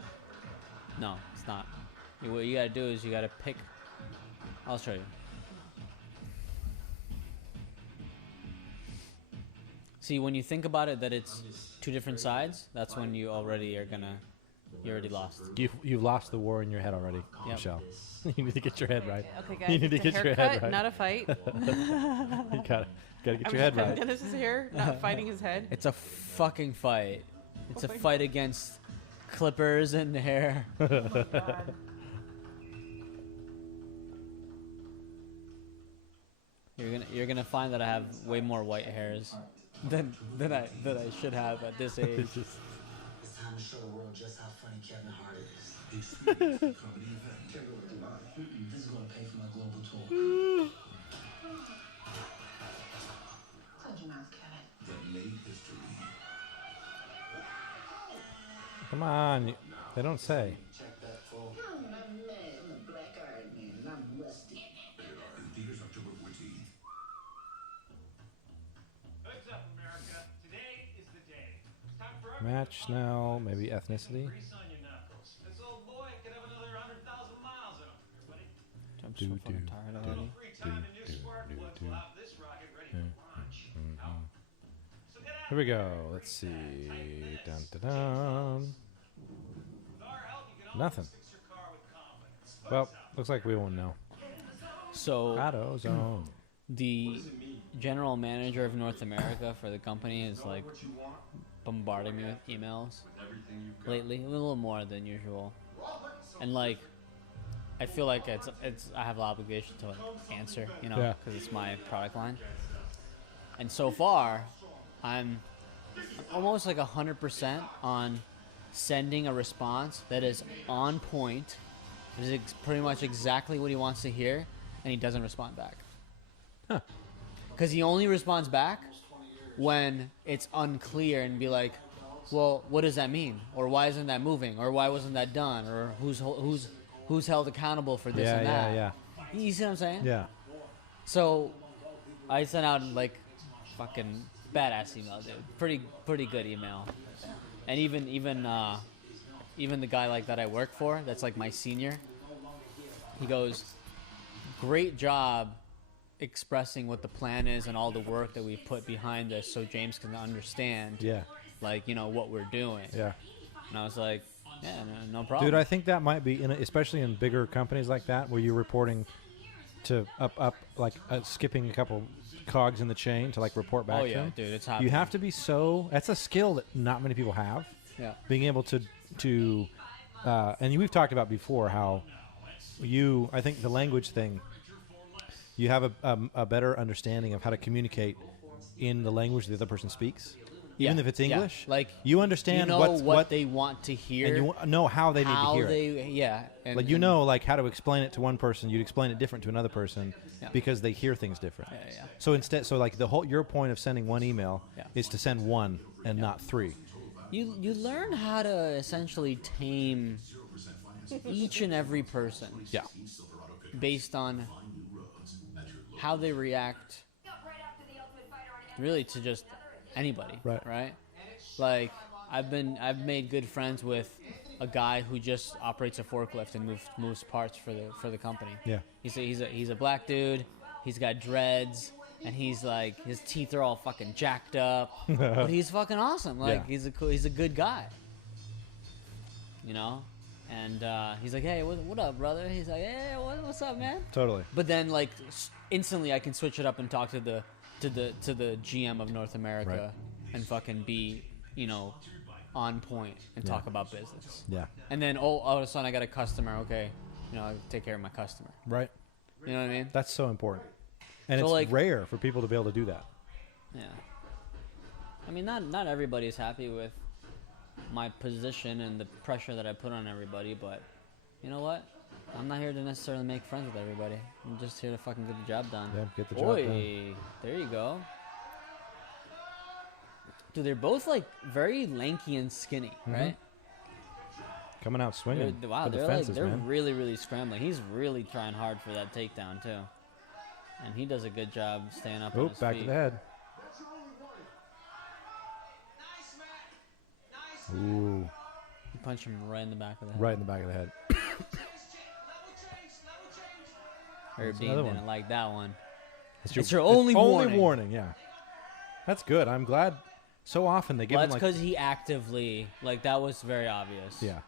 No, it's not. What you gotta do is you gotta pick. I'll show you. See, when you think about it that it's two different sides, that's when you already are gonna. You already lost. You've lost the war in your head already, Yep. Michelle. You need to get your head right. Okay, guys. You need to it's a get your haircut, head right. not a fight. You gotta get I'm your head cutting right. Dennis's hair, not fighting his head. It's a fucking fight. It's Oh a my fight against clippers and hair. Oh my god. You're gonna find that I have way more white hairs than I should have at this age. It's time to show the world just how funny Kevin Hart is. Experience the comedy event. Can't go with Dubai. This is going to pay for my global tour. Close your mouth, Kevin. That made history. Come on. They don't say. Check that full. I'm not mad. I'm a black Iron Man, and I'm rusty. In theaters October 14th. What's up, America? Today is the day. It's time for Match Schnell, maybe ethnicity. grease on your knuckles. This old boy could have another 100,000 miles in him. Everybody, I'm so fucking tired already. free time and new spark plugs will have this rocket ready for launch. Now, so get out Here we go. Let's see. Dun, dun, dun. with our help. You can Nothing. fix your car with confidence. Well, looks like we won't know. So Auto zone. the general manager of North America for the company is like bombarding me with emails lately, a little more than usual, and like I feel like it's I have the obligation to like answer, you know, Yeah. because it's my product line. And so far, I'm almost like 100% on sending a response that is on point. It is pretty much exactly what he wants to hear, and he doesn't respond back. Huh. Because he only responds back when it's unclear and be like, well, what does that mean? Or why isn't that moving? Or why wasn't that done? Or who's held accountable for this Yeah, and that? yeah, You see what I'm saying? yeah. So I sent out like fucking badass email, dude. Pretty good email. And even the guy like that I work for, that's like my senior, he goes, great job expressing what the plan is and all the work that we put behind this so James can understand Yeah. like, you know, what we're doing. Yeah. And I was like, yeah, no problem. Dude, I think that might be, especially in bigger companies like that, where you're reporting to up like skipping a couple cogs in the chain to like report back Oh to yeah, them. dude, it's You happening. have to be so. That's a skill that not many people have. Yeah. Being able to and we've talked about before how I think the language thing, you have a better understanding of how to communicate in the language the other person speaks. even Yeah, if it's yeah. English. Like, you understand you know what they want to hear, and you know how they need to hear it. Yeah, and, Like, you know, like how to explain it to one person, you'd explain it different to another person Yeah. because they hear things different. Yeah. So instead, like your point of sending one email is to send one and not three. You learn how to essentially tame each and every person. Yeah. Based on how they react, really, to just anybody. Right. Like, I've made good friends with a guy who just operates a forklift and moves parts for the company. Yeah. He's a black dude. He's got dreads, and he's like, his teeth are all fucking jacked up, but he's fucking awesome. Like, he's a good guy. You know. And he's like, "Hey, what up, brother?" He's like, "Hey, what's up, man?" Totally. But then, like, instantly, I can switch it up and talk to the GM of North America and fucking be, you know, on point and talk about business. Yeah. And then all of a sudden, I got a customer. Okay, you know, I take care of my customer. Right. You know what I mean? That's so important, and So, it's like, rare for people to be able to do that. Yeah. I mean, not everybody's happy with my position and the pressure that I put on everybody, but you know what? I'm not here to necessarily make friends with everybody. I'm just here to fucking get the job done. Yeah, get the job done. There you go. Dude, they're both like very lanky and skinny, right? Coming out swinging. Wow, for the they're fences, they're man. really scrambling. He's really trying hard for that takedown too, and he does a good job staying up. on his Back feet. to the head. Ooh. You punch him right in the back of the head. Right in the back of the head. Herb Dean another didn't one. like that one. It's your only warning. Only warning, yeah. That's good. I'm glad. So often they give Well, him that's like. because he actively, like, that was very obvious. Yeah.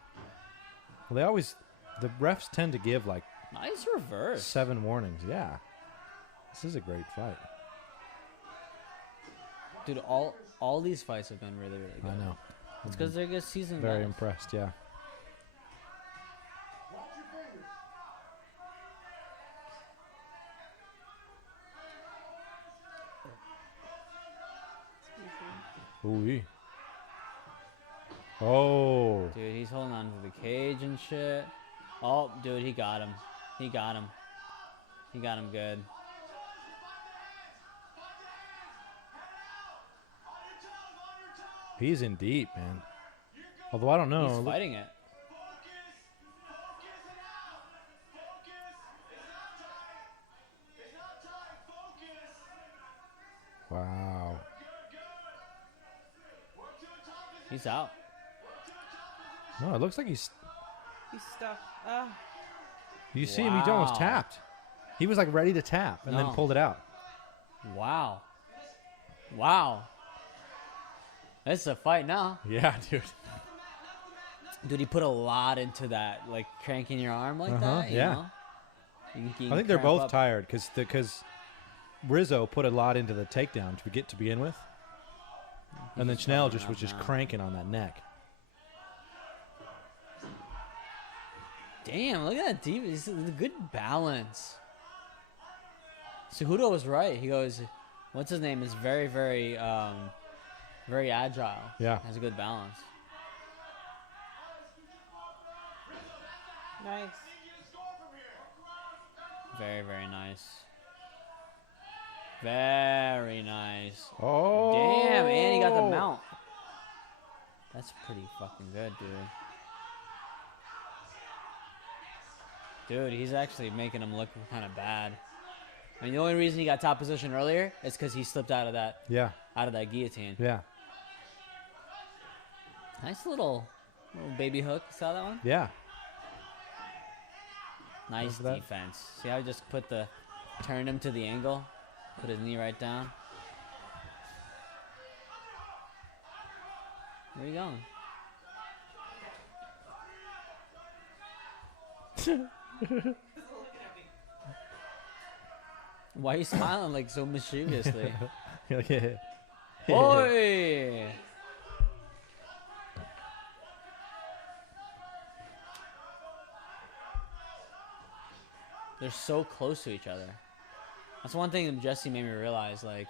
Well, they always. The refs tend to give like Nice reverse. 7 warnings. Yeah. This is a great fight. Dude, all these fights have been really good. I know. It's because they're good season Very guys. impressed. Yeah. Ooh. Oh. Dude, he's holding on to the cage and shit. Oh, dude, he got him. He got him. He got him good. He's in deep, man. Although I don't know. He's fighting it. Wow. He's out. No, it looks like he's. He's stuck. Ah. You see him? He almost Wow. tapped. He was like ready to tap and then No. pulled it out. Wow. Wow. This is a fight now. Yeah, dude. Dude, he put a lot into that, like cranking your arm like that. You yeah. know? You can I think they're cramp both up. tired because Rizzo put a lot into the takedown to begin with, and then just Chanel fucking just was up just now. cranking on that neck. Damn, look at that deep. It's a good balance. Cejudo was right. He goes, what's his name? Is very, very, very agile. Yeah. Has a good balance. Nice. Very, very nice. Very nice. Oh. Damn, and he got the mount. That's pretty fucking good, dude. Dude, he's actually making him look kind of bad. I mean, the only reason he got top position earlier is because he slipped out of that. Yeah. Out of that guillotine. Yeah. Nice little baby hook. Saw that one? Yeah. Nice for that. defense. See how he just turned him to the angle, put his knee right down. Where you going? Why are you smiling like so mischievously? Yeah. Oi! They're so close to each other. That's one thing that Jesse made me realize. Like,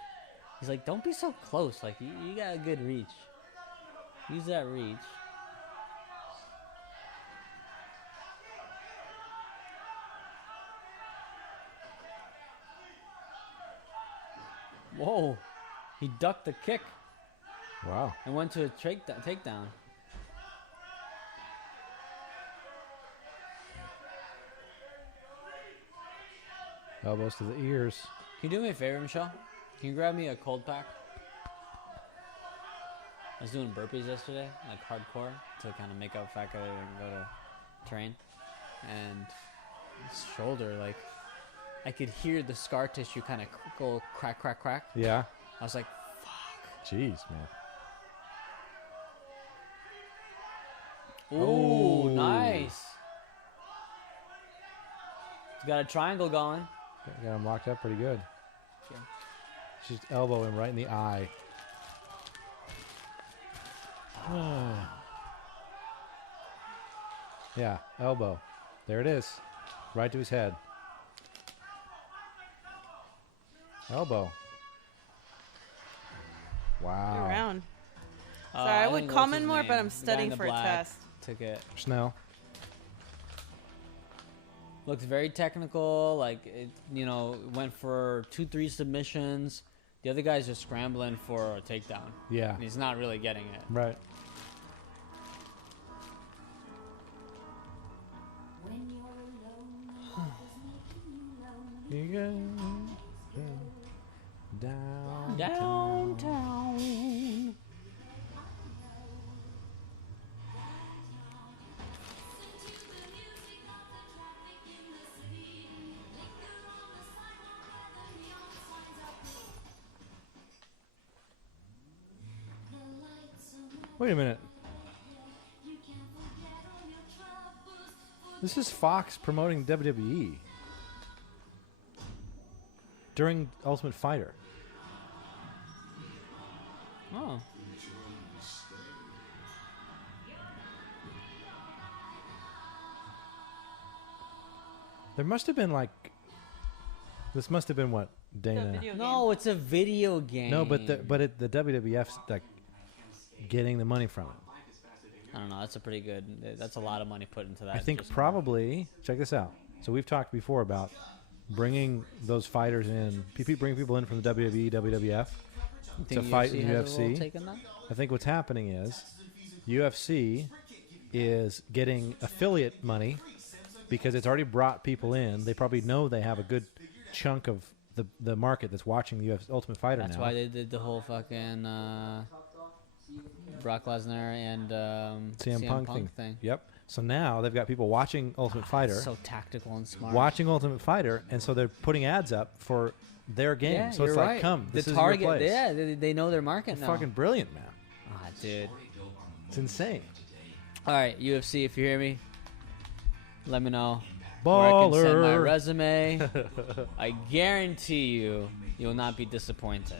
He's like, don't be so close. Like, you got a good reach. Use that reach. Whoa. He ducked the kick. Wow. And went to a takedown. Elbows to the ears. Can you do me a favor, Michelle? Can you grab me a cold pack? I was doing burpees yesterday, like hardcore, to kind of make up the fact that I didn't go to train. And his shoulder, like, I could hear the scar tissue kind of go crack, crack, crack. Yeah. I was like, fuck. Jeez, man. Ooh, nice. He's got a triangle going. Got him locked up pretty good. Okay. Just elbow him right in the eye. Yeah, elbow. There it is. Right to his head. Elbow. Wow. Good round. Sorry, I would think comment what's more, his but name? I'm The guy studying in the for a black test. Took it. Snell. Looks very technical. Like, it, you know, went for 2-3 submissions. The other guy's just scrambling for a takedown. Yeah. And he's not really getting it. Right. You go Downtown. Wait a minute. This is Fox promoting WWE during Ultimate Fighter. Oh. There must have been like. This must have been what Dana. No, it's a video game. No, but the WWF's like getting the money from it. I don't know. That's a pretty good. That's a lot of money put into that. I think just- probably. Check this out. So we've talked before about bringing those fighters in. Bring people in from the WWE, WWF to think fight UFC in has a role UFC. taken that? I think what's happening is UFC is getting affiliate money because it's already brought people in. They probably know they have a good chunk of the market that's watching the UFC Ultimate Fighter That's now. why they did the whole fucking Brock Lesnar and CM Punk thing. Yep. So now they've got people watching Ultimate Fighter. So tactical and smart. Watching Ultimate Fighter, and so they're putting ads up for their game. Yeah, so you're it's right. like, come, this the is target, your place. Yeah, they know their market They're now. fucking brilliant, man. Ah, dude. It's insane. All right, UFC, if you hear me, let me know where I can send my Baller. resume. I guarantee you'll not be disappointed.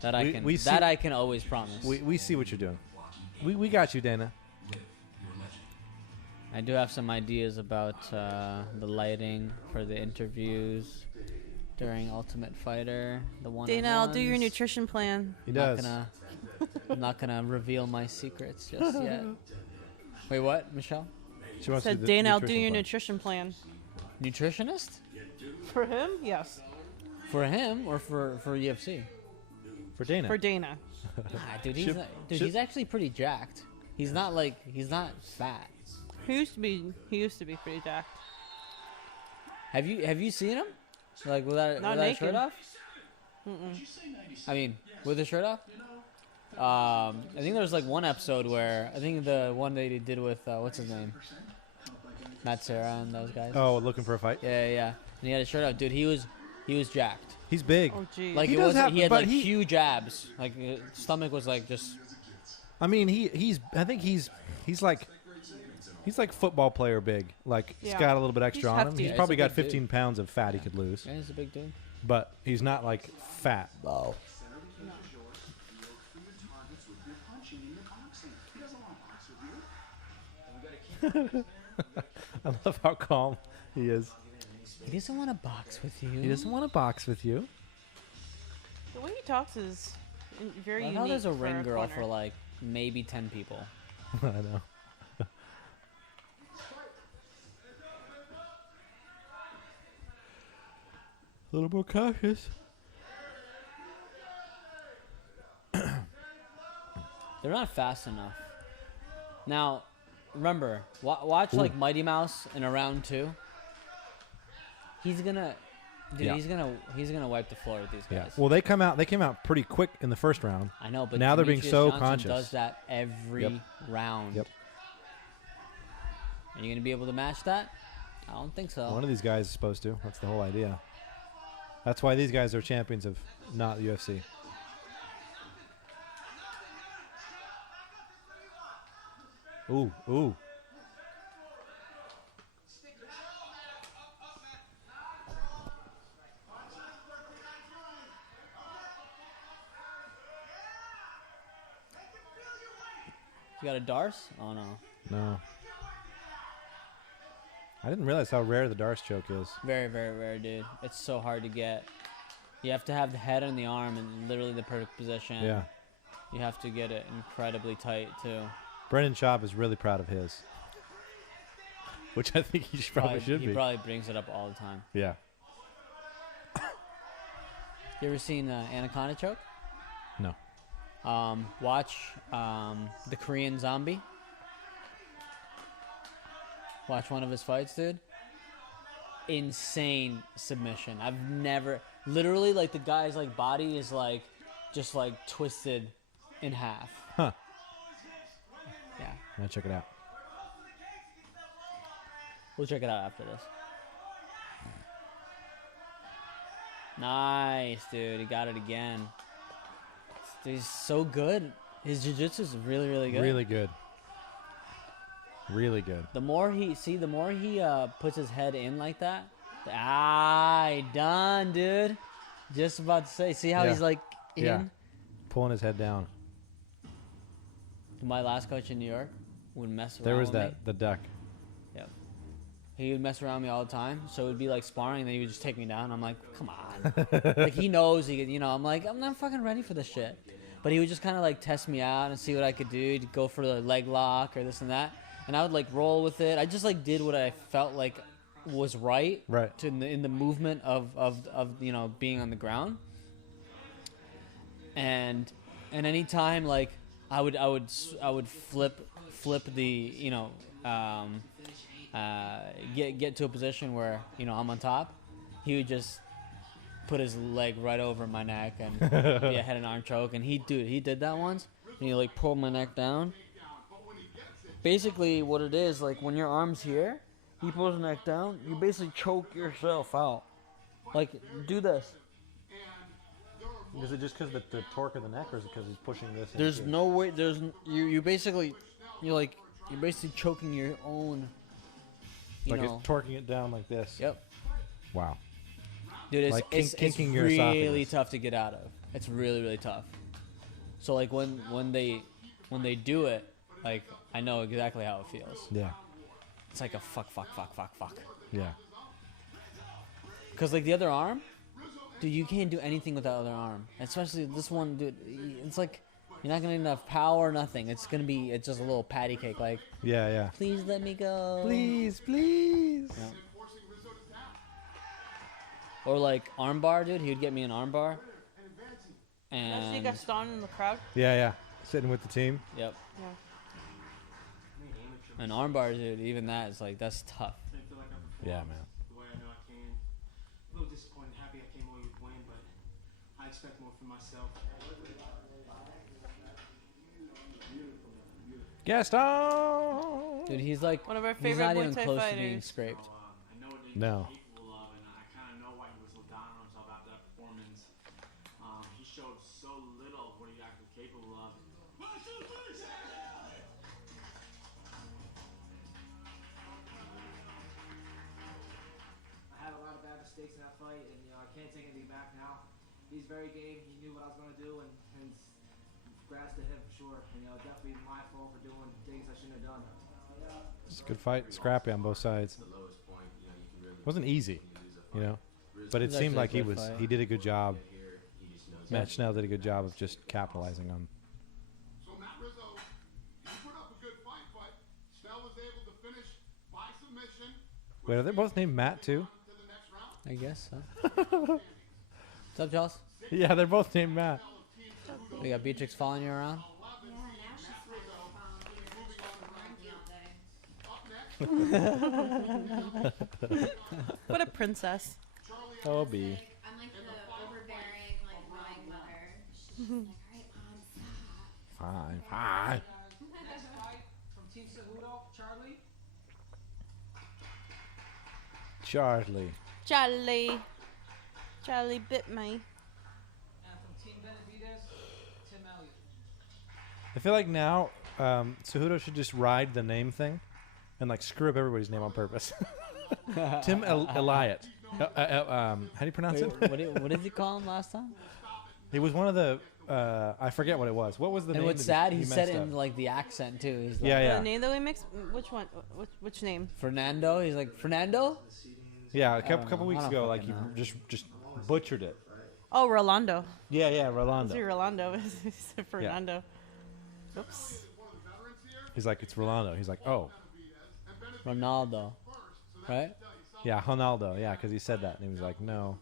That I can. see- That I can always promise. We see what you're doing. We got you, Dana. I do have some ideas about the lighting for the interviews during Ultimate Fighter. The one. Dana, I'll do your nutrition plan. He does. I'm not gonna reveal my secrets just yet. Wait, what, Michelle? She wants to Said do the Dana, I'll do your nutrition plan. nutrition plan. Nutritionist? For him, yes. For him or for UFC? For Dana. For Dana. Nah, dude, he's actually pretty jacked. He's not fat. He used to be pretty jacked. Have you seen him? Like without Not a shirt naked. off? Mm-mm. I mean, with a shirt off? I think there was like one episode where I think the one they did with what's his name, Matt Serra and those guys. Oh, looking for a fight? Yeah. And he had a shirt off, dude. He was jacked. He's big. Oh, geez. Like He it does wasn't. have- He had but like he- huge abs. Like his stomach was like just. I mean, I think he's like football player big. Like he's Yeah. got a little bit extra He's on him. hefty. He's Yeah, probably he's a got big 15 pounds of fat he could lose, Yeah, he's a big dude. but he's not like fat. Wow. I love how calm he is. He doesn't want to box with you. He doesn't want to box with you. The way he talks is very I unique. know there's a for ring girl corner. for like maybe 10 people. I know. A little more cautious. They're not fast enough. Now, remember, watch like Mighty Mouse in a round 2. He's gonna, dude. Yeah. He's gonna wipe the floor with these guys. Yeah. Well, they came out pretty quick in the first round. I know, but now they're being Demetrius so Johnson conscious. Does that every round? Yep. Are you gonna be able to match that? I don't think so. One of these guys is supposed to. That's the whole idea. That's why these guys are champions of not the UFC. Ooh, ooh. You got a Darce? Oh no. No. I didn't realize how rare the Darce choke is. Very, very rare, dude. It's so hard to get. You have to have the head and the arm in literally the perfect position. Yeah. You have to get it incredibly tight too. Brendan Schaub is really proud of his. Which I think he probably should be. He probably brings it up all the time. Yeah. You ever seen Anaconda choke? No. Watch the Korean Zombie. Watch one of his fights, dude. Insane submission. I've never... Literally, like, the guy's, like, body is, like, just, like, twisted in half. Huh. Yeah. I'll check it out. We'll check it out after this. Nice, dude. He got it again. He's so good. His jiu-jitsu is really, really good. Really good. Really good. The more he puts his head in like that, done, dude. Just about to say, see how he's like in? Yeah. Pulling his head down. My last coach in New York would mess around. There was with that me. the duck. Yep. He would mess around me all the time, so it would be like sparring, and then he would just take me down. I'm like, come on. Like he knows I'm like, I'm not fucking ready for this shit. But he would just kind of like test me out and see what I could do to go for the leg lock or this and that. And I would like roll with it. I just like did what I felt like was right. Right. In the movement of being on the ground. And anytime like I would flip the get to a position where I'm on top, he would just put his leg right over my neck and be a head and arm choke. And he did that once, and he like pulled my neck down. Basically, what it is, like when your arm's here, he pulls the neck down. You basically choke yourself out. Like do this. Is it just because the torque of the neck, or is it because he's pushing this? There's no way. You're basically choking your own. Like it's torquing it down like this. Yep. Wow. Dude, like it's kinking your really esophagus. tough to get out of. It's really, really tough. So like when they do it, like I know exactly how it feels. Yeah. It's like a fuck. Yeah. Because like the other arm, dude, you can't do anything with that other arm. Especially this one, dude. It's like you're not gonna get enough power, nothing. It's just a little patty cake. Like, Yeah. please let me go. Please. Yeah. Or like armbar, dude. He would get me an armbar. That's And Gaston in the crowd. Yeah. Sitting with the team. Yep. Yeah. An armbar, dude. Even that is like that's tough. Yeah, man. The way I know I can. A little disappointed, happy I came away with win, but I expect more from myself. Gaston. Dude, he's like One of our he's favorite not Muay even Thai close to being fighters. scraped. I know what he's No. capable of, and I kind of know why he was so down on himself after that performance. He showed so little of what he actually capable of. I had a lot of bad mistakes in that fight, and I can't take anything back now. He's very game. He knew what I was going to do, and congrats to him for sure. And definitely my fault for doing things I shouldn't have done. It's a good fight. Scrappy on both sides. Wasn't easy, but it It was seemed actually a like good fight. he did a good job. Matt Schnell did a good job of just capitalizing on. So Matt Rizzo, he put up a good fight, but Snell was able to finish by submission. Wait, are they both named Matt too? I guess so. What's up, Joss? Yeah, they're both named Matt. We got Beatrix following you around. What a princess. Oh, B. I'm like the overbearing, like annoying mother. She's just like, all right, Mom, stop. Fine. Next fight from Team Cejudo, Charlie. Charlie bit me. And from Team Benavides, Tim Elliott. I feel like now Cejudo should just ride the name thing and like screw up everybody's name on purpose. Tim Elliott. How do you pronounce Wait, it? what did he call him last time? He was one of the. I forget what it was. What was the And name? what's that sad, he messed said it up? in like the accent too. He's like, Yeah, yeah. The name that we mixed? Which one? Which name? Fernando. He's like, Fernando? Yeah, a I don't couple know. weeks I don't ago, like fucking you know. just butchered it. Oh, Rolando. Yeah, Rolando. See, Rolando. Fernando. Oops. He's like, it's Rolando. He's like, oh. Ronaldo. Right? Yeah, Ronaldo. Yeah, because he said that, and he was like, no.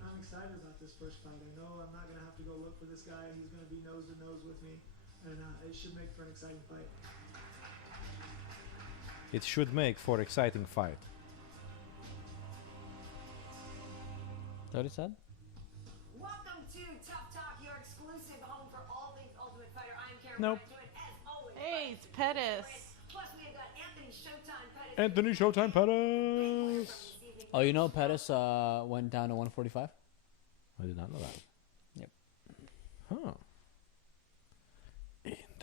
I'm excited about this first fight. I know I'm not going to have to go look for this guy. He's going to be nose to nose with me, and it should make for an exciting fight. It should make for exciting fight. Is that what he said? Welcome to TUF Talk, your exclusive home for all things Ultimate Fighter. I'm Karen. Nope. As always, Hey, it's Pettis. plus we have got Anthony Showtime Pettis. Anthony Showtime Pettis. Oh, you know Pettis went down to 145? I did not know that. Yep. Huh.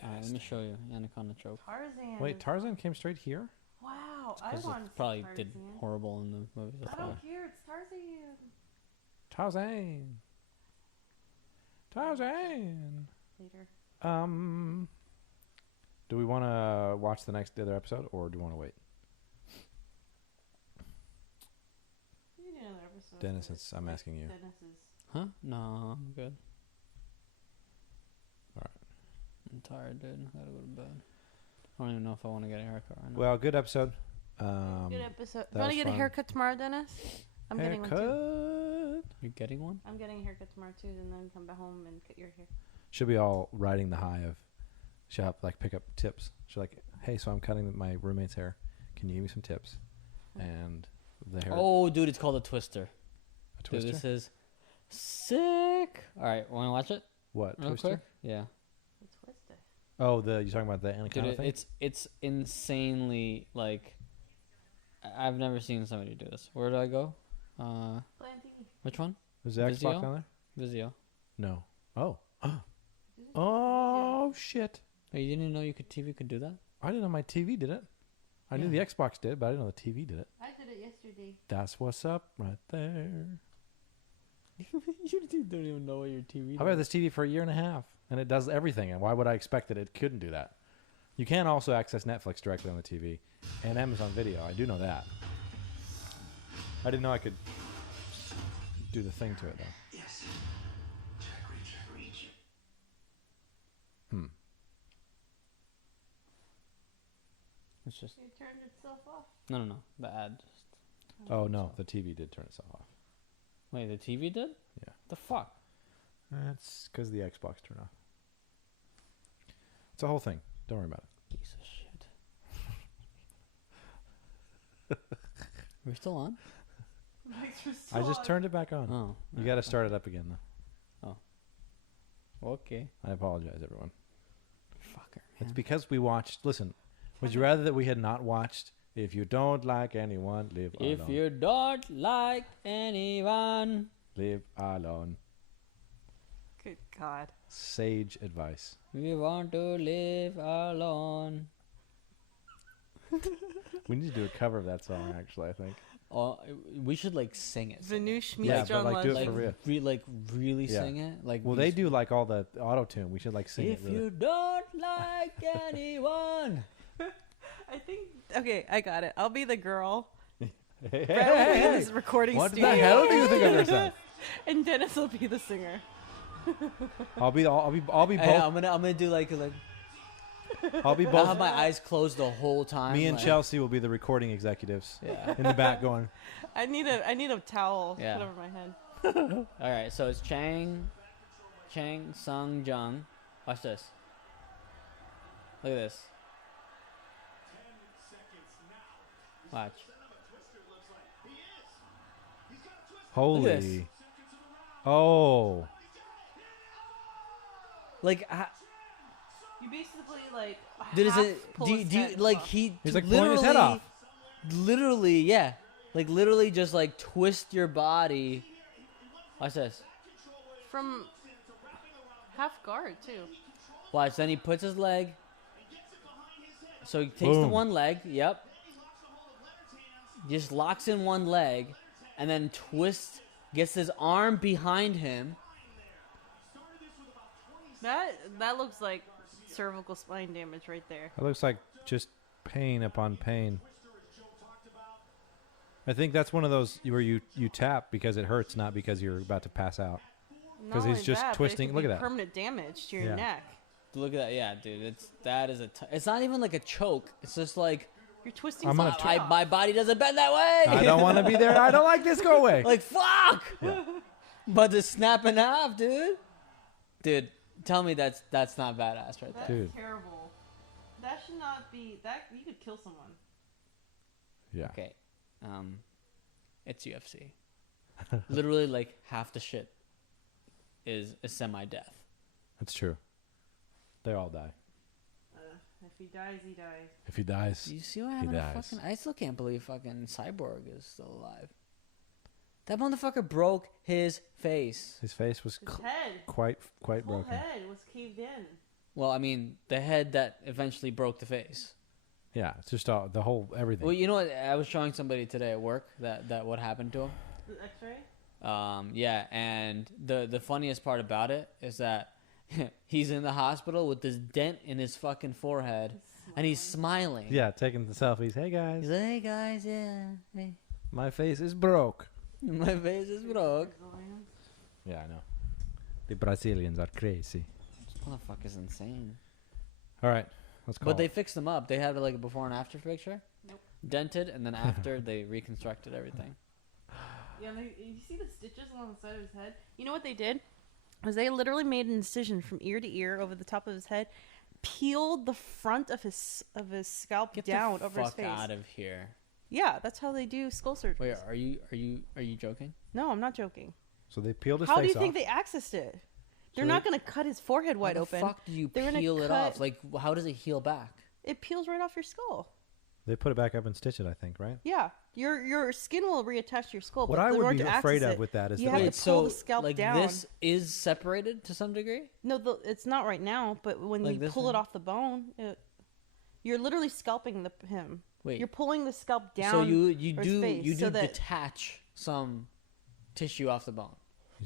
Alright, let me show you. Anaconda choke. Tarzan. Wait, Tarzan came straight here? Wow, I 'Cause it want to see probably Tarzan. did horrible in the movie. That's I why. don't care. It's Tarzan. Tarzan. Later. Do we want to watch the other episode, or do we want to wait? We need another episode. Dennis, I'm asking you. Dennis's. Huh? No, I'm good. Alright. I'm tired, dude. I gotta go to bed. I don't even know if I want to get a haircut right now. Well, good episode. Good episode. that You want was to get a fun. haircut tomorrow, Dennis? I'm getting one too. Haircut. You're getting one? I'm getting a haircut tomorrow too, and then come back home and cut your hair. She'll be all riding the high of. She'll have like pick up tips. She'll like, hey, so I'm cutting my roommate's hair. Can you give me some tips? And the hair. Oh, dude, it's called a twister. A twister? Dude, this is sick. All right, want to watch it? What, Real twister? quick? Yeah. The twister. Oh, you're talking about the anaconda Dude, thing? it's insanely like. I've never seen somebody do this. Where do I go? Play on TV. Which one? Was the Xbox Vizio? on there? Vizio. No. Oh. Oh, shit. Oh, you didn't know TV could do that? I didn't know my TV did it. I knew the Xbox did, but I didn't know the TV did it. I did it yesterday. That's what's up right there. You don't even know what your TV I've had this TV for a year and a half, and it does everything. And why would I expect that it couldn't do that? You can also access Netflix directly on the TV and Amazon Video. I do know that. I didn't know I could do the thing to it, though. Yes. Check, reach. It's just It turned itself off. no. The ad. Oh, no. The TV did turn itself off. Wait, the TV did? Yeah. The fuck? That's because the Xbox turned off. It's a whole thing. Don't worry about it. Piece of shit. We're still on? I just turned it back on. Oh. You got to start it up again, though. Oh. Okay. I apologize, everyone. Fucker. It's because we watched. Listen, would you rather that we had not watched If You Don't Like Anyone, Live Alone? If you don't like anyone, Live alone. Good God. Sage advice. we want to live alone. We need to do a cover of that song, actually, I think. Oh, we should like sing it. Vanush meets Yeah, John but like do it Legend. for real. Really Yeah. sing it. Like Well, they do like all the auto tune. We should like sing If it. Really. you don't like anyone. I think. Okay, I got it. I'll be the girl. Hey, Brett will be in this recording what studio. the hell do you think of yourself? And Dennis will be the singer. I'll be both. Hey, I'm gonna do like I'll be both. I'll have my eyes closed the whole time. Me and like, Chelsea will be the recording executives. Yeah. In the back going. I need a towel Yeah. put over my head. All right, so it's Chang Sung Jung. Watch this. Look at this. Watch. Holy. Oh. Like, You basically like. Dude, is half it? pull Do his you head like off. he? He's like pulling his head off. Literally, yeah. Like literally, just like twist your body. Watch this. From half guard too. Watch. Then he puts his leg. So he takes the Boom. one leg. Yep. Just locks in one leg, and then twists. Gets his arm behind him. That looks like cervical spine damage right there. It looks like just pain upon pain. I think that's one of those where you tap because it hurts, not because you're about to pass out. Because Not he's only just that, but it twisting. could Look be at that. Permanent damage to your Yeah. neck. Look at that, yeah, dude. That is it's not even like a choke. It's just like You're twisting I'm gonna something off. my body doesn't bend that way. I don't want to be there. I don't like this. Go away. Like fuck. Yeah. But it's snapping off, dude. Dude, tell me that's not badass right That's there. Dude. terrible. That should not be. That you could kill someone. Yeah. Okay, it's UFC. Literally, like half the shit is a semi-death. That's true. They all die. If he dies, he dies. If he dies, Do you see what he happened to dies. fucking? I still can't believe fucking Cyborg is still alive. That motherfucker broke his face. His face was His head. quite His whole broken. head was caved in. Well, I mean, the head that eventually broke the face. Yeah, it's just the whole everything. Well, you know what? I was showing somebody today at work that what happened to him. The X-ray. Yeah, and the funniest part about it is that he's in the hospital with this dent in his fucking forehead, and he's smiling. Yeah, taking the selfies. Hey guys, He's like, hey guys, yeah, hey, my face is broke. my face is broke. Yeah, I know. The Brazilians are crazy. This motherfucker's insane. All right, let's call But they it. fixed him up. They had like a before and after picture. Nope. Dented, and then after they reconstructed everything. Yeah, and you see the stitches along the side of his head? You know what they did? Was they literally made an incision from ear to ear over the top of his head, peeled the front of his scalp Get down the over his fuck face. out of here. Yeah, that's how they do skull surgery. Wait, are you joking? No, I'm not joking. So they peeled his How face do you think off. they accessed it? They're So not they- going to cut his forehead wide How open. the fuck do you They're gonna peel it cut- off? Like, how does it heal back? It peels right off your skull. They put it back up and stitch it, I think, right? Yeah, your skin will reattach to your skull. What but I in would order be to afraid access of with that is you that have like- to pull so the scalp like down. this is separated to some degree. No, it's not right now. But when Like you this pull it one? off the bone, you're literally scalping him. Wait. You're pulling the scalp down. So you or his face do so that detach some tissue off the bone.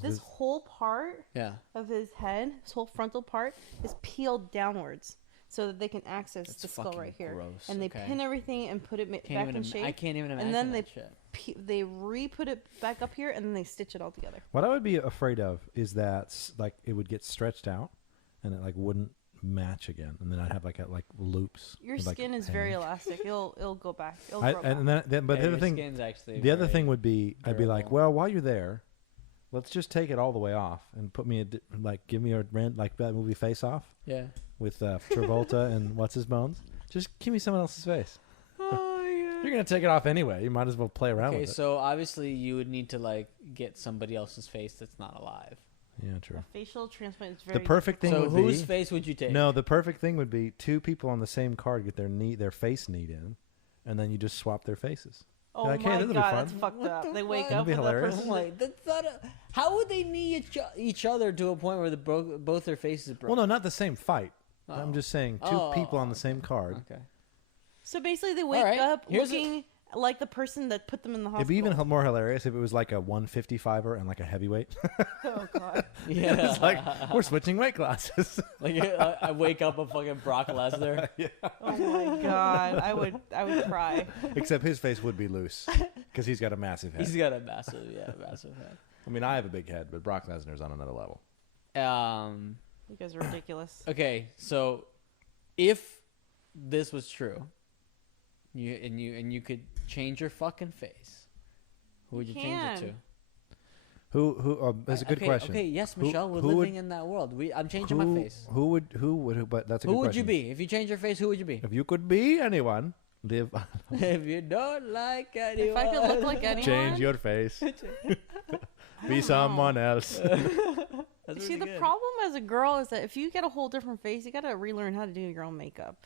this whole part Yeah. of his head, his whole frontal part, is peeled downwards so that they can access That's the skull fucking right here. gross, And they okay. pin everything and put it back Can't even in shape. I can't even imagine and then that they shit. they re-put it back up here and then they stitch it all together. What I would be afraid of is that like it would get stretched out, and it like wouldn't match again, and then I'd have like loops. Your with, like, skin is pain. very elastic. It'll go back. It'll grow back. And then, but Yeah, the your other thing, skin's actually the other very thing would be, I'd be like, durable. well, while you're there, let's just take it all the way off and put me like give me a rent like that movie Face Off. Yeah. With Travolta and what's his bones. Just give me someone else's face. Oh yeah. You're gonna take it off anyway. You might as well play around Okay, with it. so obviously you would need to like get somebody else's face that's not alive. Yeah, true. Facial transplant is very The perfect thing So would whose be face would you take? No, the perfect thing would be two people on the same card get their face kneed in, and then you just swap their faces. Oh You're like, my hey, this'll be god, fun. that's fucked up. They wake That'd up be with hilarious. that I'm like, that's not how would they knee each other to a point where both their faces broke? Well, no, not the same fight. Oh. I'm just saying two people on the same card. Okay. So basically, they wake right, up here's looking like the person that put them in the hospital. It'd be even more hilarious if it was like a 155er and like a heavyweight. Oh god. Yeah. It's like we're switching weight classes. Like I wake up a fucking Brock Lesnar. Yeah. Oh my god, I would cry. Except his face would be loose because he's got a massive head. He's got a massive head. I mean, I have a big head, but Brock Lesnar's on another level. You guys are ridiculous. Okay, so if this was true, you could change your fucking face, who would you change it to? Who? That's a good question. Okay, yes, Michelle, we're living in that world. I'm changing my face. Who would? But that's a good question. Who would you be if you change your face? Who would you be? If you could be anyone, live. If you don't like anyone, if I could look like anyone, change your face. Be someone else. See, the problem as a girl is that if you get a whole different face, you got to relearn how to do your own makeup.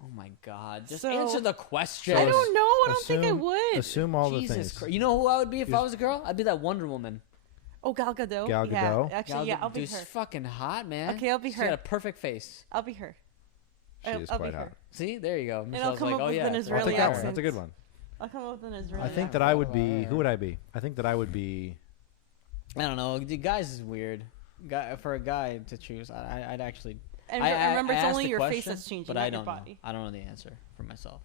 Oh my God! Just answer the question. I don't know. I don't think I would. Assume all Jesus the things. Christ. You know who I would be if I was a girl? I'd be that Wonder Woman. Oh, Gal Gadot. Gal Gadot. Yeah, actually, yeah, I'll be her. She's fucking hot, man. Okay, I'll be her. She's got a perfect face. I'll be her. She is I'll quite be hot. her. See, there you go. And I'll come up with an Israeli accent. That's a good one. I'll come up with an Israeli I think that I would be. Who would I be? I think that I would be. I don't know. The guys is weird. For a guy to choose, I'd actually. And remember, it's only your face question, that's changing, but not I your don't body. know. I don't know the answer for myself.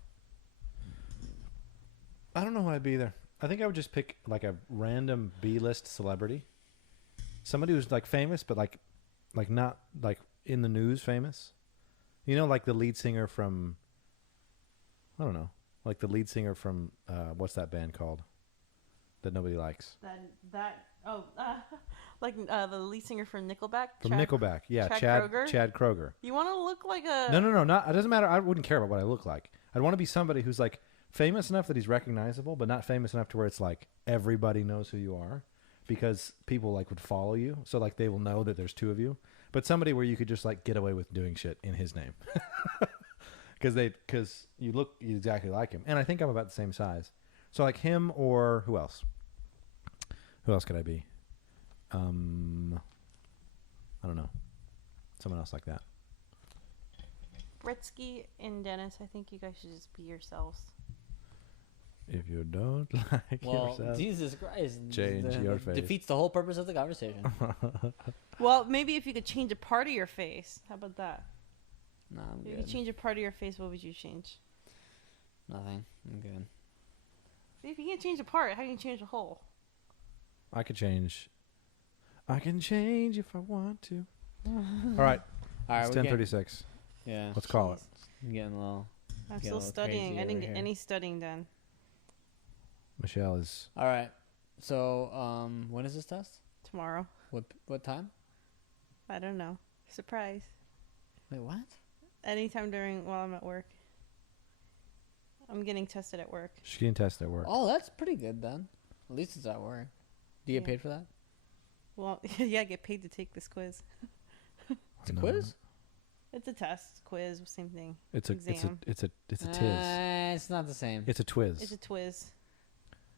I don't know who I'd be either. I think I would just pick like a random B-list celebrity, somebody who's like famous, but like not like in the news famous. You know, like the lead singer from. I don't know, like the lead singer from what's that band called? That nobody likes. Like the lead singer from Nickelback. From Nickelback, yeah, Chad Kroeger. You want to look like a? No. Not. It doesn't matter. I wouldn't care about what I look like. I'd want to be somebody who's like famous enough that he's recognizable, but not famous enough to where it's like everybody knows who you are, because people like would follow you, so like they will know that there's two of you. But somebody where you could just like get away with doing shit in his name, because you look exactly like him, and I think I'm about the same size. So like him, or who else? Who else could I be? I don't know. Someone else like that. Britsky and Dennis, I think you guys should just be yourselves. If you don't like yourself, Jesus Christ, change your face. Defeats the whole purpose of the conversation. Well, maybe if you could change a part of your face. How about that? No, I'm if good. you could change a part of your face, what would you change? Nothing. I'm good. See, if you can't change a part, how can you change a whole? I could change. I can change if I want to. All right. It's 10:36. Yeah. Let's call it. I'm getting a little. I'm still studying. I didn't get any studying done. Michelle is. All right. So, when is this test? Tomorrow. What time? I don't know. Surprise. Wait, what? Anytime while I'm at work. I'm getting tested at work. She's getting tested at work. Oh, that's pretty good then. At least it's at work. Do you get paid for that? Well, yeah, I get paid to take this quiz. It's a quiz? It's a test, quiz, same thing. It's a exam. It's a tiz. It's not the same. It's a twiz. It's a twiz.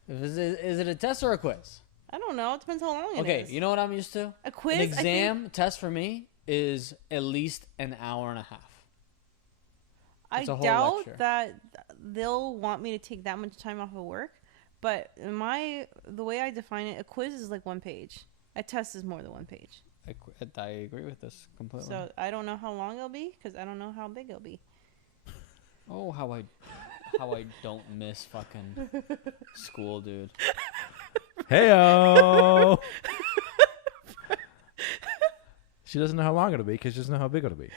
Is it a test or a quiz? I don't know. It depends how long it is. Okay, you know what I'm used to? A quiz. An exam test for me is at least an hour and a half. I doubt that they'll want me to take that much time off of work. But the way I define it, a quiz is like 1 page. A test is more than 1 page. I agree with this completely. So I don't know how long it'll be because I don't know how big it'll be. Oh, how I don't miss fucking school, dude. Heyo. She doesn't know how long it'll be because she doesn't know how big it'll be.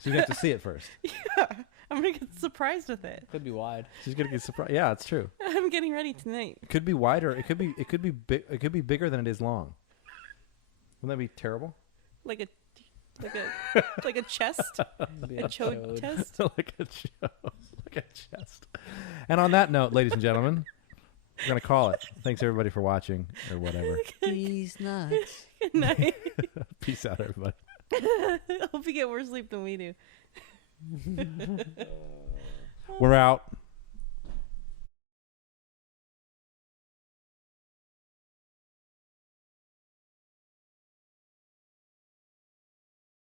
So you have to see it first. Yeah, I'm gonna get surprised with it. Could be wide. She's gonna get surprised. Yeah, it's true. I'm getting ready tonight. It could be wider. It could be big. It could be bigger than it is long. Wouldn't that be terrible? Like a chest. A chode test. Like a chest. And on that note, ladies and gentlemen, we're gonna call it. Thanks everybody for watching or whatever. These nuts. Good night. Peace out, everybody. Hope you get more sleep than we do. We're out.